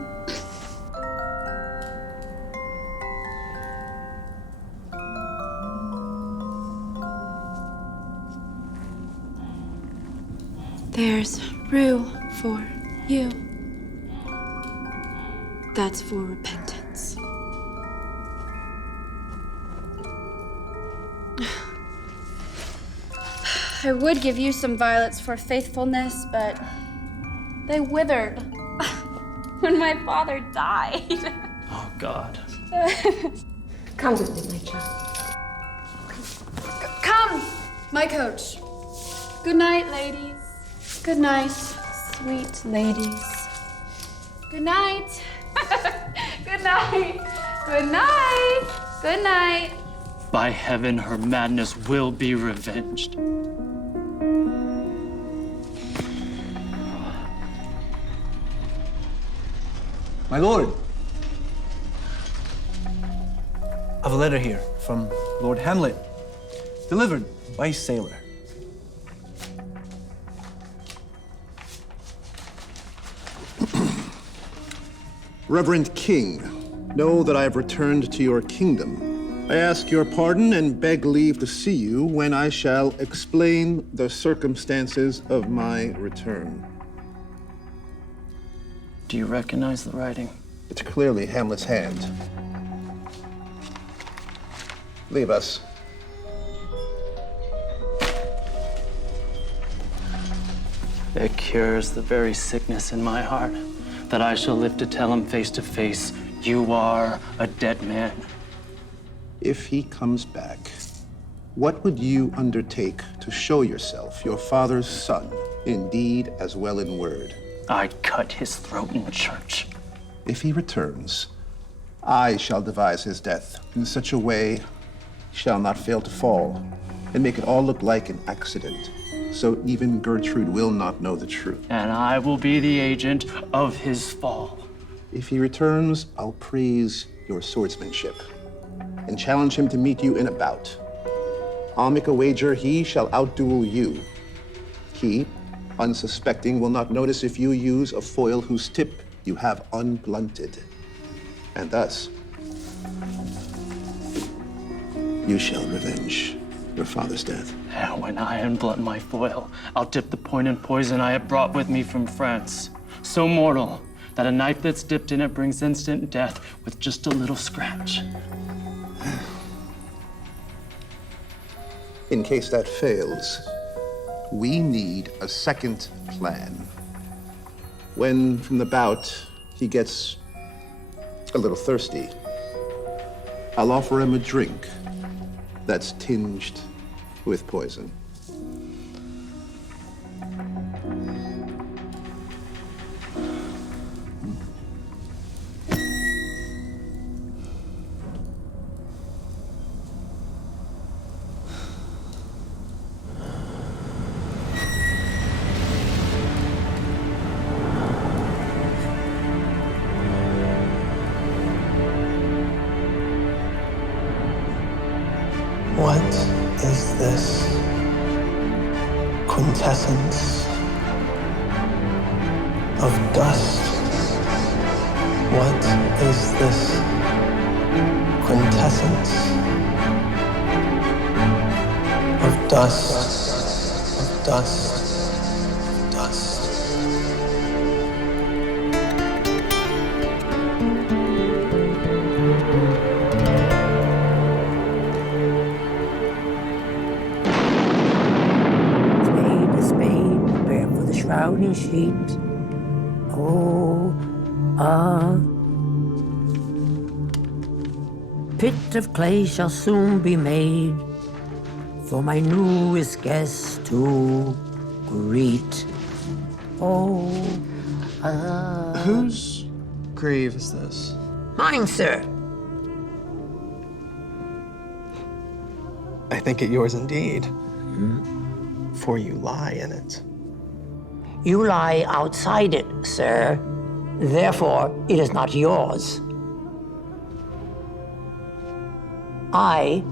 There's rue for you. That's for repentance. I would give you some violets for faithfulness, but they withered when my father died. Oh, God. Come with me, my child. Come, my coach. Good night, ladies. Good night, sweet ladies. Good night. Good night. Good night. Good night. By heaven, her madness will be revenged. My lord. I have a letter here from Lord Hamlet. Delivered by a sailor. Reverend King, know that I have returned to your kingdom. I ask your pardon and beg leave to see you when I shall explain the circumstances of my return. Do you recognize the writing? It's clearly Hamlet's hand. Leave us. It cures the very sickness in my heart, that I shall live to tell him face to face, you are a dead man. If he comes back, what would you undertake to show yourself your father's son, in deed as well in word? I'd cut his throat in church. If he returns, I shall devise his death in such a way he shall not fail to fall, and make it all look like an accident, so even Gertrude will not know the truth. And I will be the agent of his fall. If he returns, I'll praise your swordsmanship and challenge him to meet you in a bout. I'll make a wager he shall outduel you. He, unsuspecting, will not notice if you use a foil whose tip you have unblunted. And thus, you shall revenge your father's death. And when I unblunt my foil, I'll dip the point in poison I have brought with me from France. So mortal that a knife that's dipped in it brings instant death with just a little scratch. In case that fails, we need a second plan. When, from the bout, he gets a little thirsty, I'll offer him a drink that's tinged with poison. What is this quintessence of dust? What is this quintessence of dust, of dust, of dust? Shrouding sheet. Oh, a pit of clay shall soon be made for my newest guest to greet. Oh, Whose grave is this? Mine, sir. I think it yours indeed. For you lie in it. You lie outside it, sir. Therefore, it is not yours. I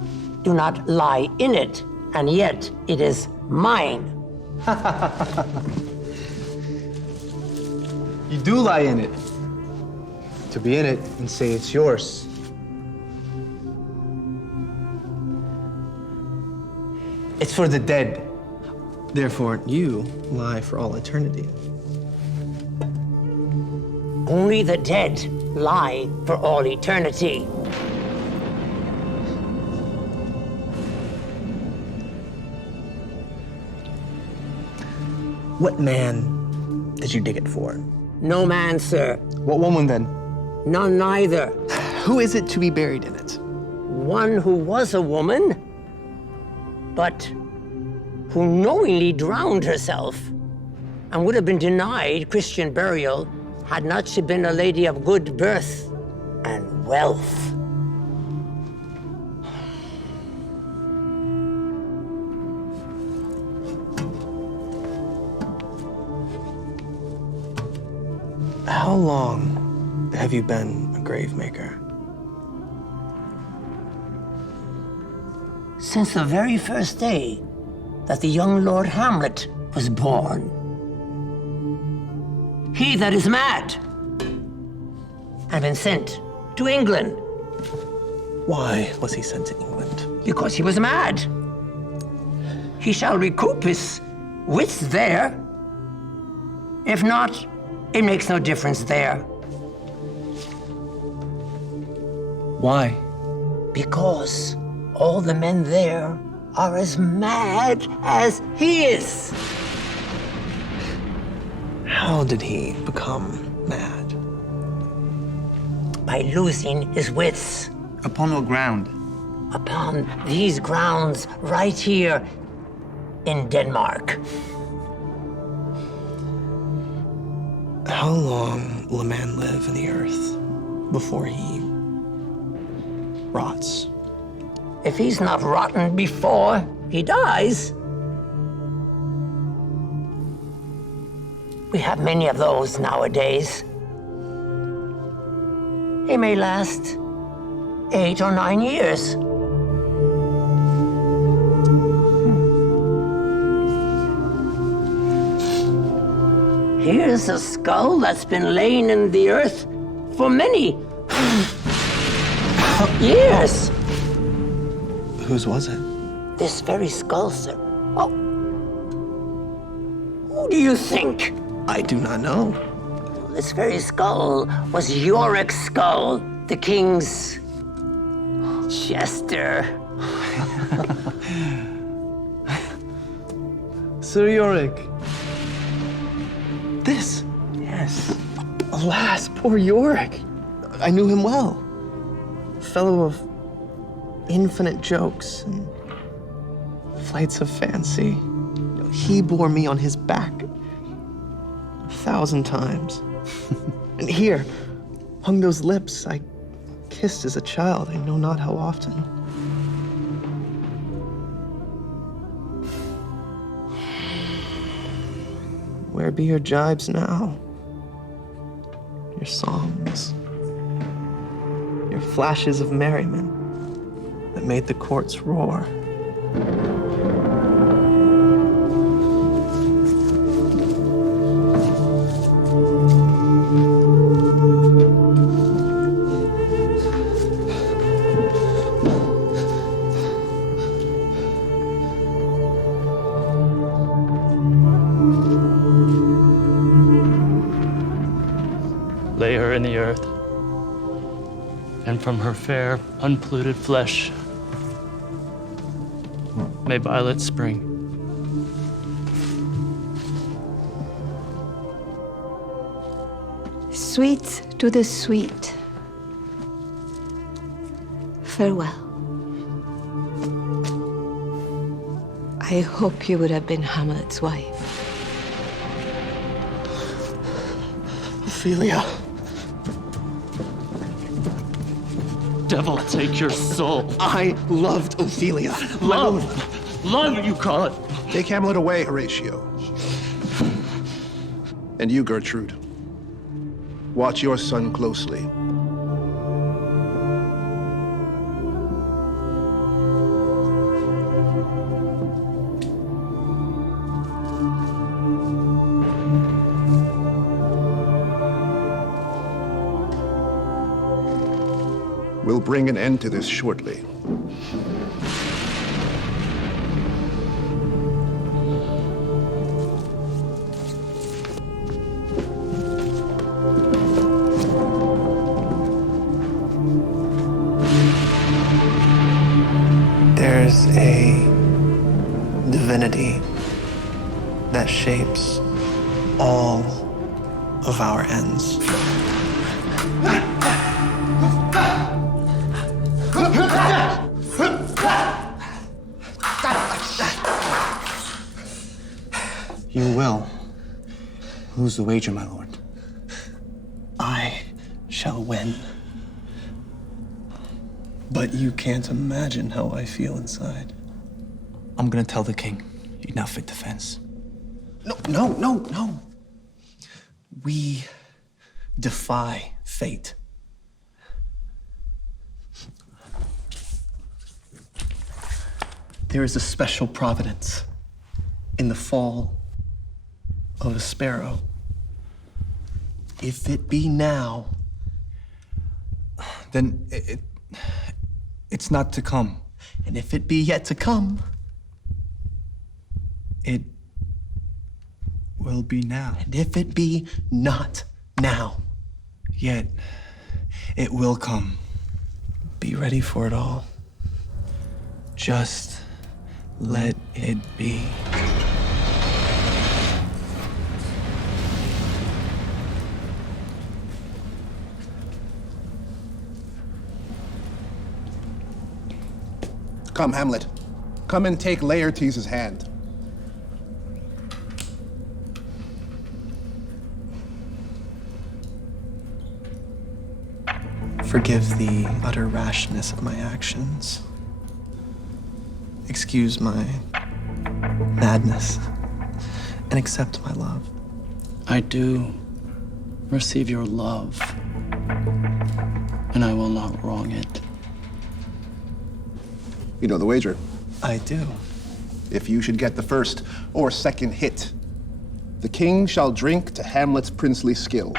do not lie in it, and yet it is mine. You do lie in it. To be in it and say it's yours. It's for the dead. Therefore, you lie for all eternity. Only the dead lie for all eternity. What man did you dig it for? No man, sir. What woman, then? None neither. Who is it to be buried in it? One who was a woman, but who knowingly drowned herself and would have been denied Christian burial had not she been a lady of good birth and wealth. How long have you been a grave maker? Since the very first day that the young Lord Hamlet was born. He that is mad had been sent to England. Why was he sent to England? Because he was mad. He shall recoup his wits there. If not, it makes no difference there. Why? Because all the men there are as mad as he is. How did he become mad? By losing his wits. Upon what ground? Upon these grounds right here in Denmark. How long will a man live in the earth before he rots? If he's not rotten before he dies. We have many of those nowadays. He may last 8 or 9 years. Here's a skull that's been laying in the earth for many years. Whose was it? This very skull, sir. Oh. Who do you think? I do not know. This very skull was Yorick's skull, the king's jester. Sir Yorick. This? Yes. Alas, poor Yorick. I knew him well. A fellow of infinite jokes and flights of fancy. He bore me on his back 1,000 times. And here, hung those lips I kissed as a child, I know not how often. Where be your jibes now? Your songs? Your flashes of merriment that made the courts roar? Lay her in the earth, and from her fair, unpolluted flesh may violets spring. Sweet to the sweet. Farewell. I hope you would have been Hamlet's wife. Ophelia. Devil take your soul. I loved Ophelia. Love! Love, you call it. Take Hamlet away, Horatio. And you, Gertrude. Watch your son closely. We'll bring an end to this shortly. There's a divinity that shapes all of our ends. You will. Who's the wager, my lord? I shall win. But you can't imagine how I feel inside. I'm gonna tell the king you're not fit to fence. No. We defy fate. There is a special providence in the fall of a sparrow. If it be now, then it's not to come. And if it be yet to come, it will be now. And if it be not now, yet it will come. Be ready for it all. Just let it be. Come, Hamlet. Come and take Laertes' hand. Forgive the utter rashness of my actions. Excuse my madness and accept my love. I do receive your love, and I will not wrong it. You know the wager. I do. If you should get the first or second hit, the king shall drink to Hamlet's princely skill.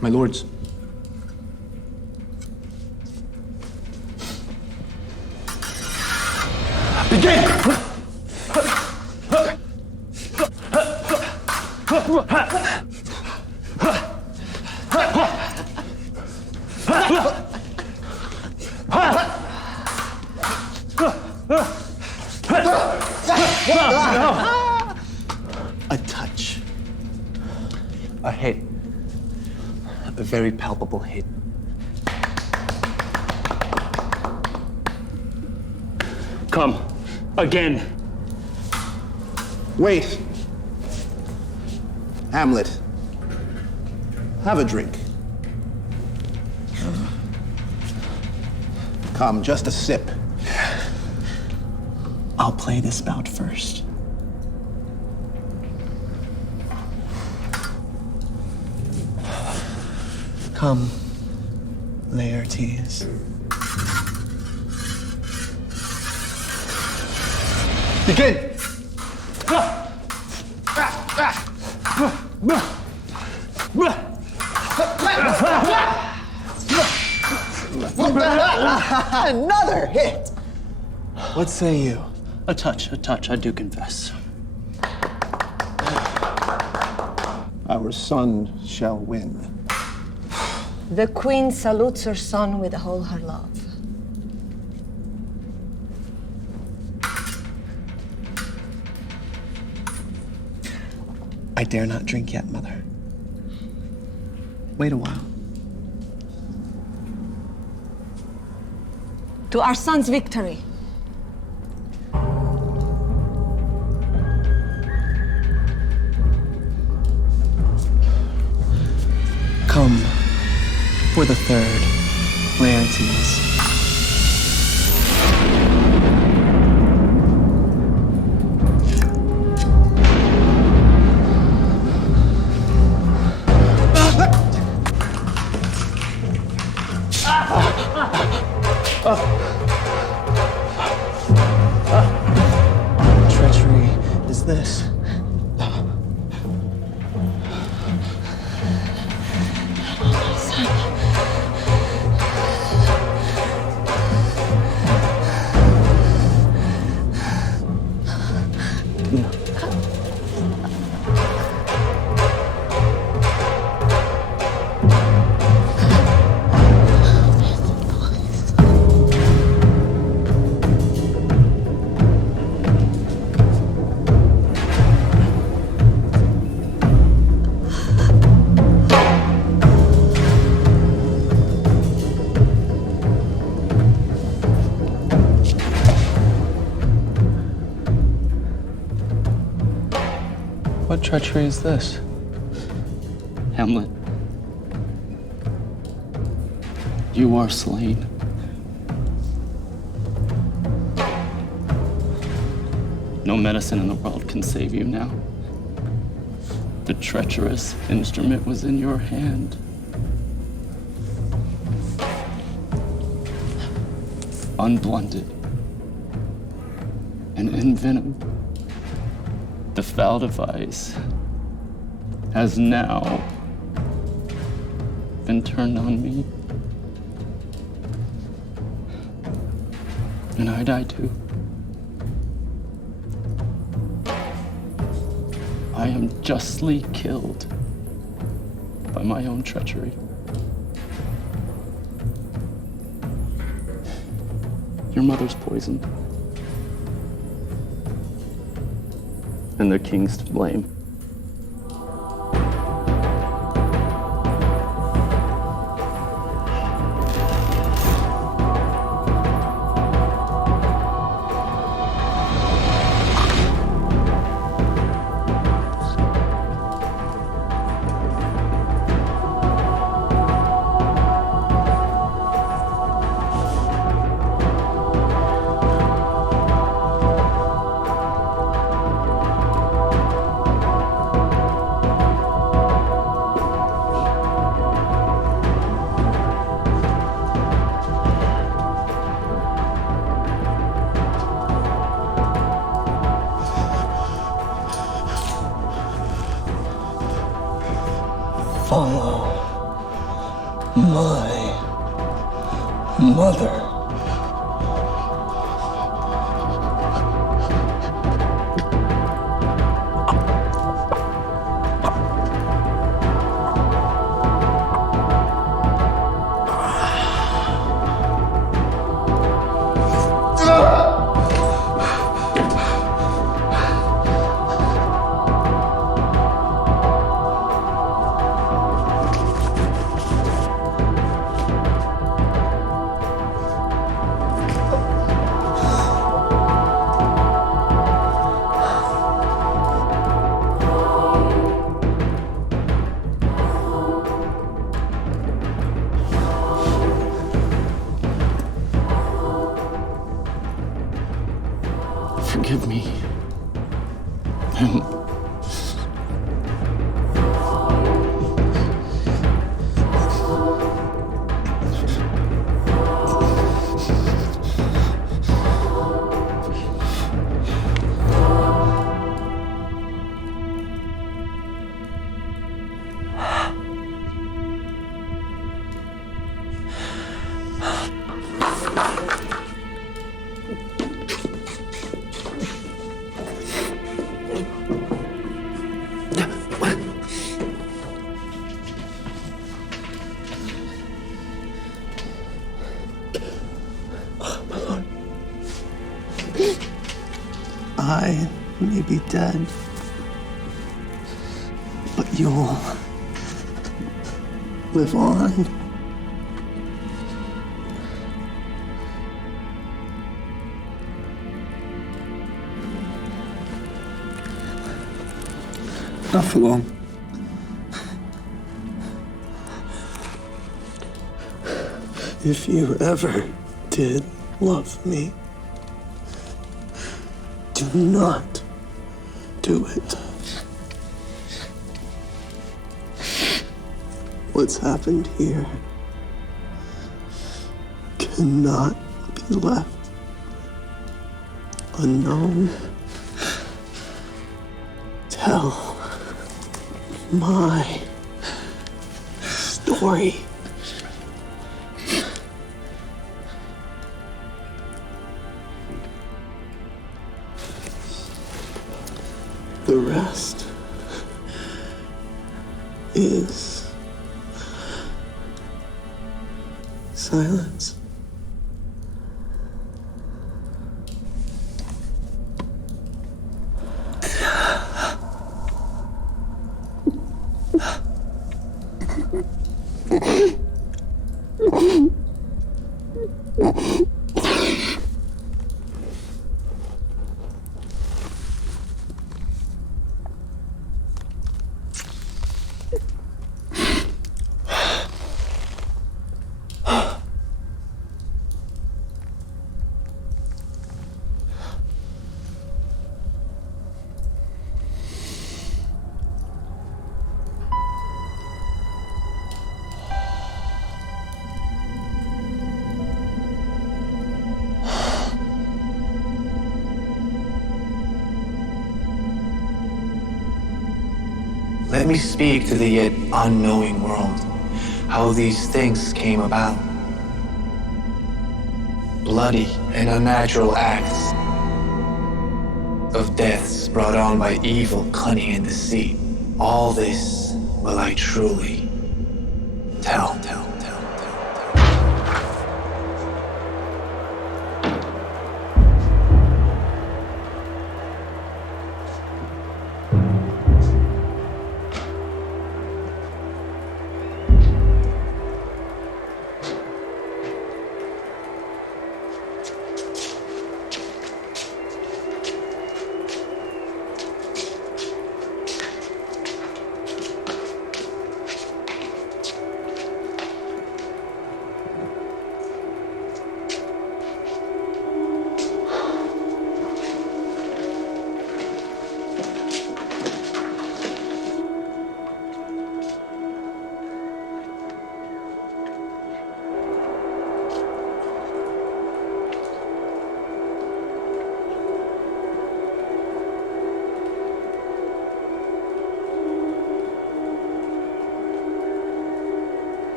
My lords. Begin! A touch. A hit. A very palpable hit. Come. Again. Wait. Hamlet. Have a drink. Come, just a sip. I'll play this bout first. Come, Laertes. Begin! Another hit! What say you? A touch, I do confess. Our son shall win. The queen salutes her son with all her love. I dare not drink yet, mother. Wait a while. To our son's victory. Come for the third, Laertes. Treachery is this? What treachery is this? Hamlet, you are slain. No medicine in the world can save you now. The treacherous instrument was in your hand. Unblunted and envenomed, the foul device has now been turned on me. And I die too. I am justly killed by my own treachery. Your mother's poisoned. And the king's to blame. Follow my mother. Forgive me. I may be dead, but you'll live on. Not for long. If you ever did love me, do not do it. What's happened here cannot be left unknown. Tell my story. The rest is silence. Let me speak to the yet unknowing world how these things came about. Bloody and unnatural acts of deaths brought on by evil, cunning, and deceit. All this will I truly tell.